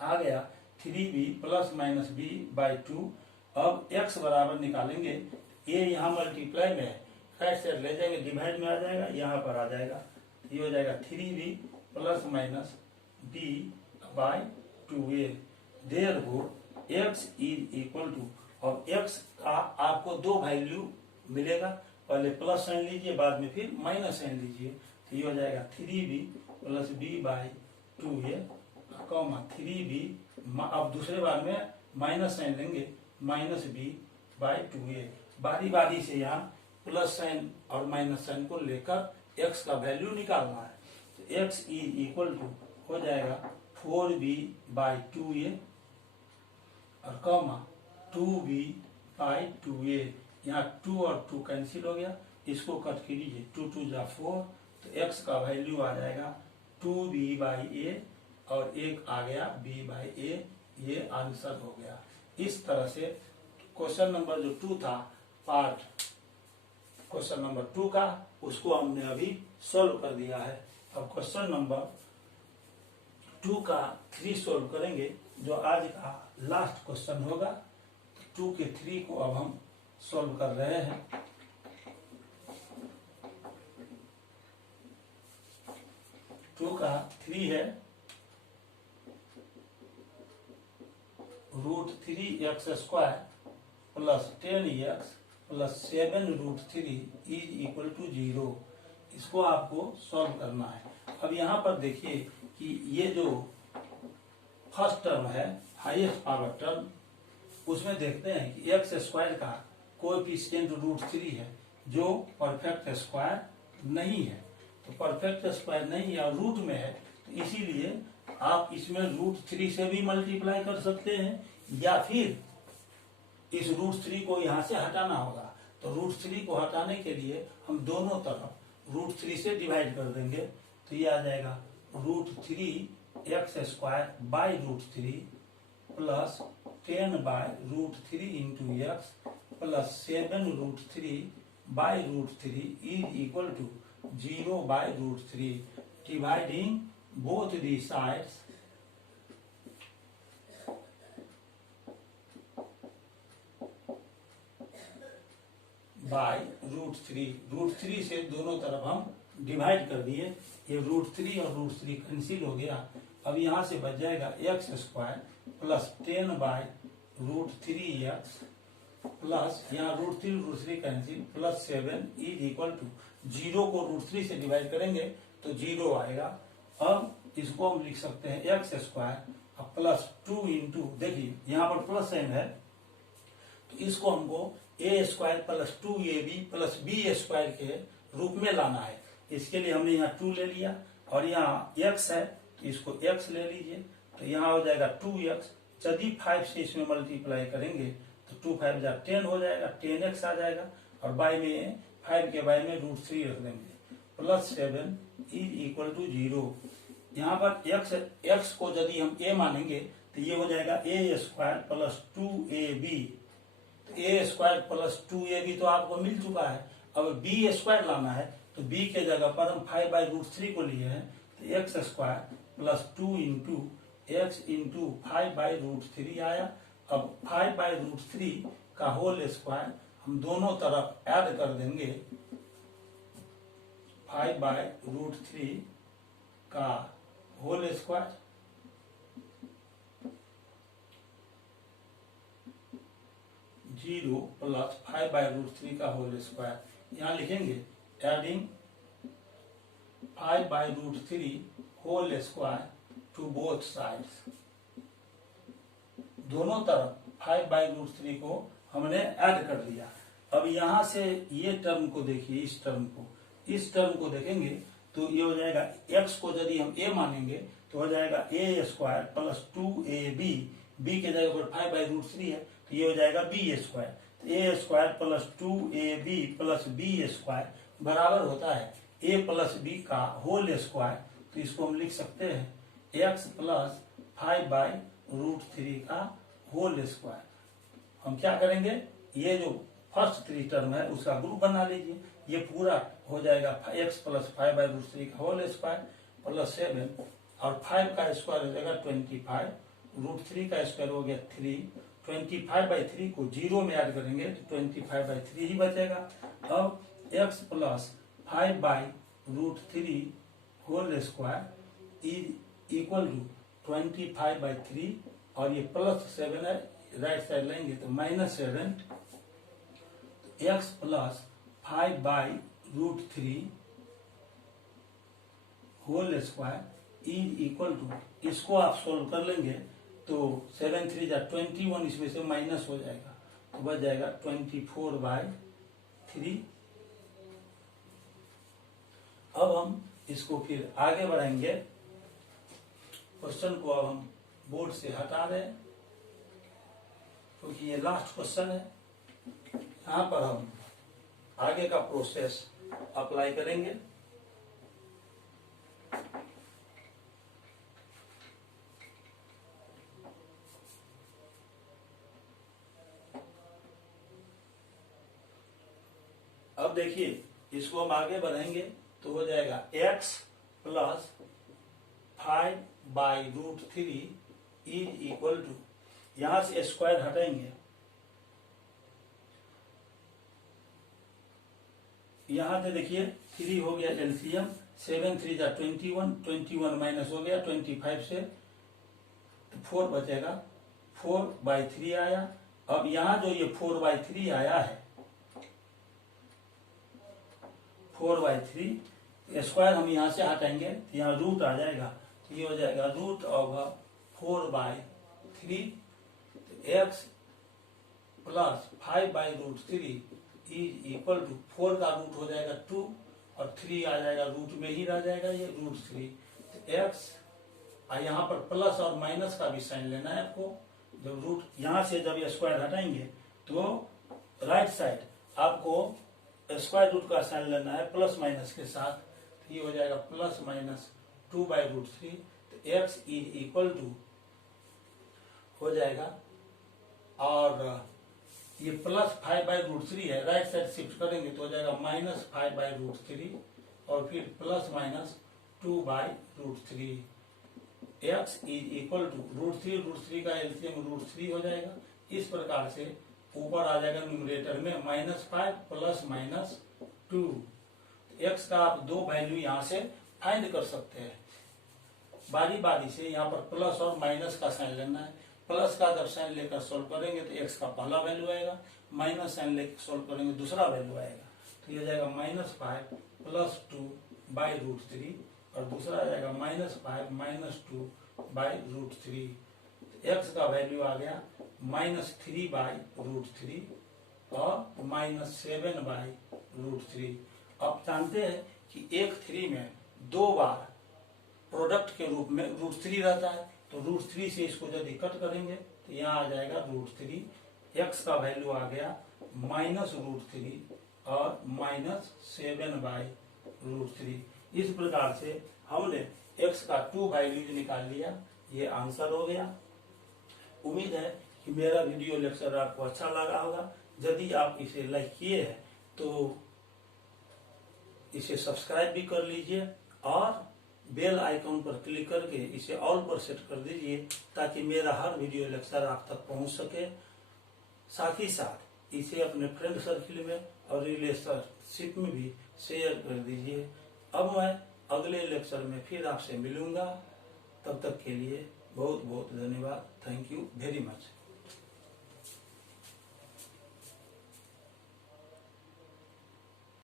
आ गया 3b plus minus b by 2। अब x बराबर निकालेंगे, a यहाँ मल्टीप्लाई में है, राइट साइड ले जाएंगे डिवाइड में आ जाएगा, यहाँ पर आ जाएगा, ये हो जाएगा 3b plus minus b by 2a। Therefore x is equal to, और x का आपको दो वैल्यू मिलेगा, पहले प्लस साइन लीजिए बाद में फिर माइनस साइन लीजिए, तो ये हो जाएगा 3b plus b by 2a comma 3b, अब दूसरे बार में माइनस साइन लेंगे माइनस b बाई 2a। बारी बारी से यहाँ प्लस साइन और माइनस साइन को लेकर x का वैल्यू निकालना है। तो x इज इक्वल टू हो जाएगा 4b बाई 2a और कॉमा 2b बाई 2a। यहाँ 2 और 2 कैंसिल हो गया, इसको कट कीजिए, 2 2 जा 4, तो x का वैल्यू आ जाएगा 2b बाई a और एक आ गया b बाई a, ये आंसर हो गया। इस तरह से क्वेश्चन नंबर जो 2 था, पार्ट क्वेश्चन नंबर 2 का, उसको हमने अभी सॉल्व कर दिया है। अब क्वेश्चन नंबर 2 का 3 सॉल्व करेंगे, जो आज का लास्ट क्वेश्चन होगा। 2 के 3 को अब हम सॉल्व कर रहे हैं। टू का 3 है √3x² plus 10x plus 7√3 is equal to 0। इसको आपको सॉल्व करना है। अब यहाँ पर देखिए कि ये जो फर्स्ट टर्म है, हाईएस्ट पावर टर्म, उसमें देखते हैं कि x² का कोएफिशिएंट √3 है, जो परफेक्ट स्क्वायर नहीं है। तो परफेक्ट स्क्वायर नहीं है और रूट में है, तो इसीलिए आप इसमें √3 से भी मल्टीप्लाई कर सकते हैं, या फिर इस √3 को यहाँ से हटाना होगा। तो √3 को हटाने के लिए हम दोनों तरफ √3 से डिवाइड कर देंगे, तो ये आ जाएगा √3x² by √3 plus 10 by √3 into x plus 7√3 by √3 is equal to 0 by √3। Dividing both the sides by √3। √3 से दोनों तरफ हम डिवाइड कर दिए, ये √3 और √3 कैंसिल हो गया। अब यहाँ से बच जाएगा x² plus 10 by √3x plus यहाँ √3 cancel plus 7 is equal to 0 को √3 से डिवाइड करेंगे तो 0 आएगा। अब इसको हम लिख सकते हैं x² प्लस 2 इंटू, देखिए यहाँ पर प्लस साइन है, तो इसको हमको a² plus 2ab plus b² के रूप में लाना है। इसके लिए हमने यहाँ 2 ले लिया और यहाँ x है, तो इसको x ले लीजिए, तो यहाँ हो जाएगा 2x। यदि 5 से इसमें मल्टीप्लाई करेंगे तो 2 5 जा 10 हो जाएगा, 10x आ जाएगा, और बाई में 5 के बाई में √3 रख देंगे, प्लस 7 इज इक्वल टू 0। यहाँ पर x को यदि हम a मानेंगे तो ये हो जाएगा a² प्लस 2ab। तो a² प्लस 2ab तो आपको मिल चुका है। अब b² लाना है, तो b के जगह पर हम 5 बाई √3 को लिए हैं, तो x² plus 2 into x into 5 by √3 आया। अब 5 बाई √3 का होल स्क्वायर हम दोनों तरफ ऐड कर देंगे, 5 बाई √3 का whole square zero plus 5 by √3 का होल स्क्वायर। यहाँ लिखेंगे adding 5 by √3 whole square to both sides. दोनों तरफ 5 बाई √3 को हमने ऐड कर लिया। अब यहाँ से ये टर्म को देखिए, इस टर्म को देखेंगे तो ये हो जाएगा x को यदि हम a मानेंगे तो हो जाएगा a² प्लस 2ab, b के जगह पर 5 बाई √3 है, तो ये हो जाएगा b²। तो a² plus 2ab plus b² बराबर होता है a प्लस b का होल स्क्वायर। तो इसको हम लिख सकते हैं x प्लस 5 बाई √3 का होल स्क्वायर। हम क्या करेंगे, ये जो फर्स्ट 3 टर्म है उसका ग्रुप बना लीजिए। ये पूरा हो जाएगा x प्लस 5/√3 का होल स्क्वायर प्लस 7 और 5 का स्क्वायर हो जाएगा 25, √3 का स्क्वायर हो गया 3, 25/3 को 0 में ऐड करेंगे तो 25/3 ही बचेगा। अब x plus 5/√3 whole square is equal to 25/3 और ये प्लस 7 है, राइट साइड लेंगे तो -7, x plus 5/√3 whole square is equal to, इसको आप सोल्व कर लेंगे तो 7 3 जा 21, इसमें से माइनस हो जाएगा तो बच जाएगा 24/3। अब हम इसको फिर आगे बढ़ाएंगे। क्वेश्चन को अब हम बोर्ड से हटा रहे हैं क्योंकि ये लास्ट क्वेश्चन है। यहाँ पर हम आगे का प्रोसेस अप्लाई करेंगे। अब देखिए इसको हम आगे बढ़ाएंगे तो हो जाएगा x plus 5/√3 is equal to, यहां से स्क्वायर हटाएंगे, यहां से देखिए 3 हो गया एलसीएम, 7 3 जा 21, 21 माइनस हो गया 25 से तो 4 बचेगा, 4/3 आया। अब यहां जो ये 4/3 आया है, 4/3 स्क्वायर हम यहां से हटाएंगे तो यहाँ रूट आ जाएगा, तो ये हो जाएगा √4/3 x plus 5/√3 is equal to 4 का रूट हो जाएगा 2 और 3 आ जाएगा रूट में ही रह जाएगा ये √3, तो x यहाँ पर प्लस और माइनस का भी साइन लेना है आपको। जब रूट यहां से जब ये स्क्वायर हटाएंगे तो राइट साइड आपको स्क्वायर रूट का साइन लेना है प्लस माइनस के साथ, तो ये हो जाएगा प्लस माइनस 2/√3, तो x इज इक्वल टू हो जाएगा, और ये प्लस 5/√3 है, राइट साइड शिफ्ट करेंगे तो हो जाएगा -5/√3 और फिर plus minus 2/√3। x is equal to √3 का एलसीएम √3 हो जाएगा। इस प्रकार से ऊपर आ जाएगा न्यूमरेटर में -5 प्लस -2। x का आप दो वैल्यू यहाँ से फाइंड कर सकते हैं। बारी बारी से यहाँ पर प्लस और माइनस का साइन लेना है। प्लस का जब साइन लेकर सोल्व करेंगे तो x का पहला वैल्यू आएगा, माइनस साइन लेकर सोल्व करेंगे दूसरा वैल्यू आएगा, तो ये जाएगा -5 प्लस 2/√3 और दूसरा आ जाएगा -5 -2/√3। x का वैल्यू आ गया -3/√3 और -7/√3। आप जानते हैं कि एक 3 में 2 बार प्रोडक्ट के रूप में √3 रहता है, तो √3 से इसको यदि कट करेंगे तो यहाँ आ जाएगा √3। x का वैल्यू आ गया -√3 और -7/√3। इस प्रकार से हमने x का 2 वैल्यूज निकाल लिया। ये आंसर हो गया। उम्मीद है कि मेरा वीडियो लेक्चर आपको अच्छा लगा होगा। यदि आप इसे लाइक किए हैं तो इसे सब्सक्राइब भी कर लीजिए और बेल आइकन पर क्लिक करके इसे ऑल पर सेट कर दीजिए ताकि मेरा हर वीडियो लेक्चर आप तक पहुंच सके। साथ ही साथ इसे अपने फ्रेंड सर्किल में और रिलेशनशिप में भी शेयर कर दीजिए। अब मैं अगले लेक्चर में फिर आपसे मिलूंगा। तब तक के लिए बहुत बहुत धन्यवाद। Thank you very much.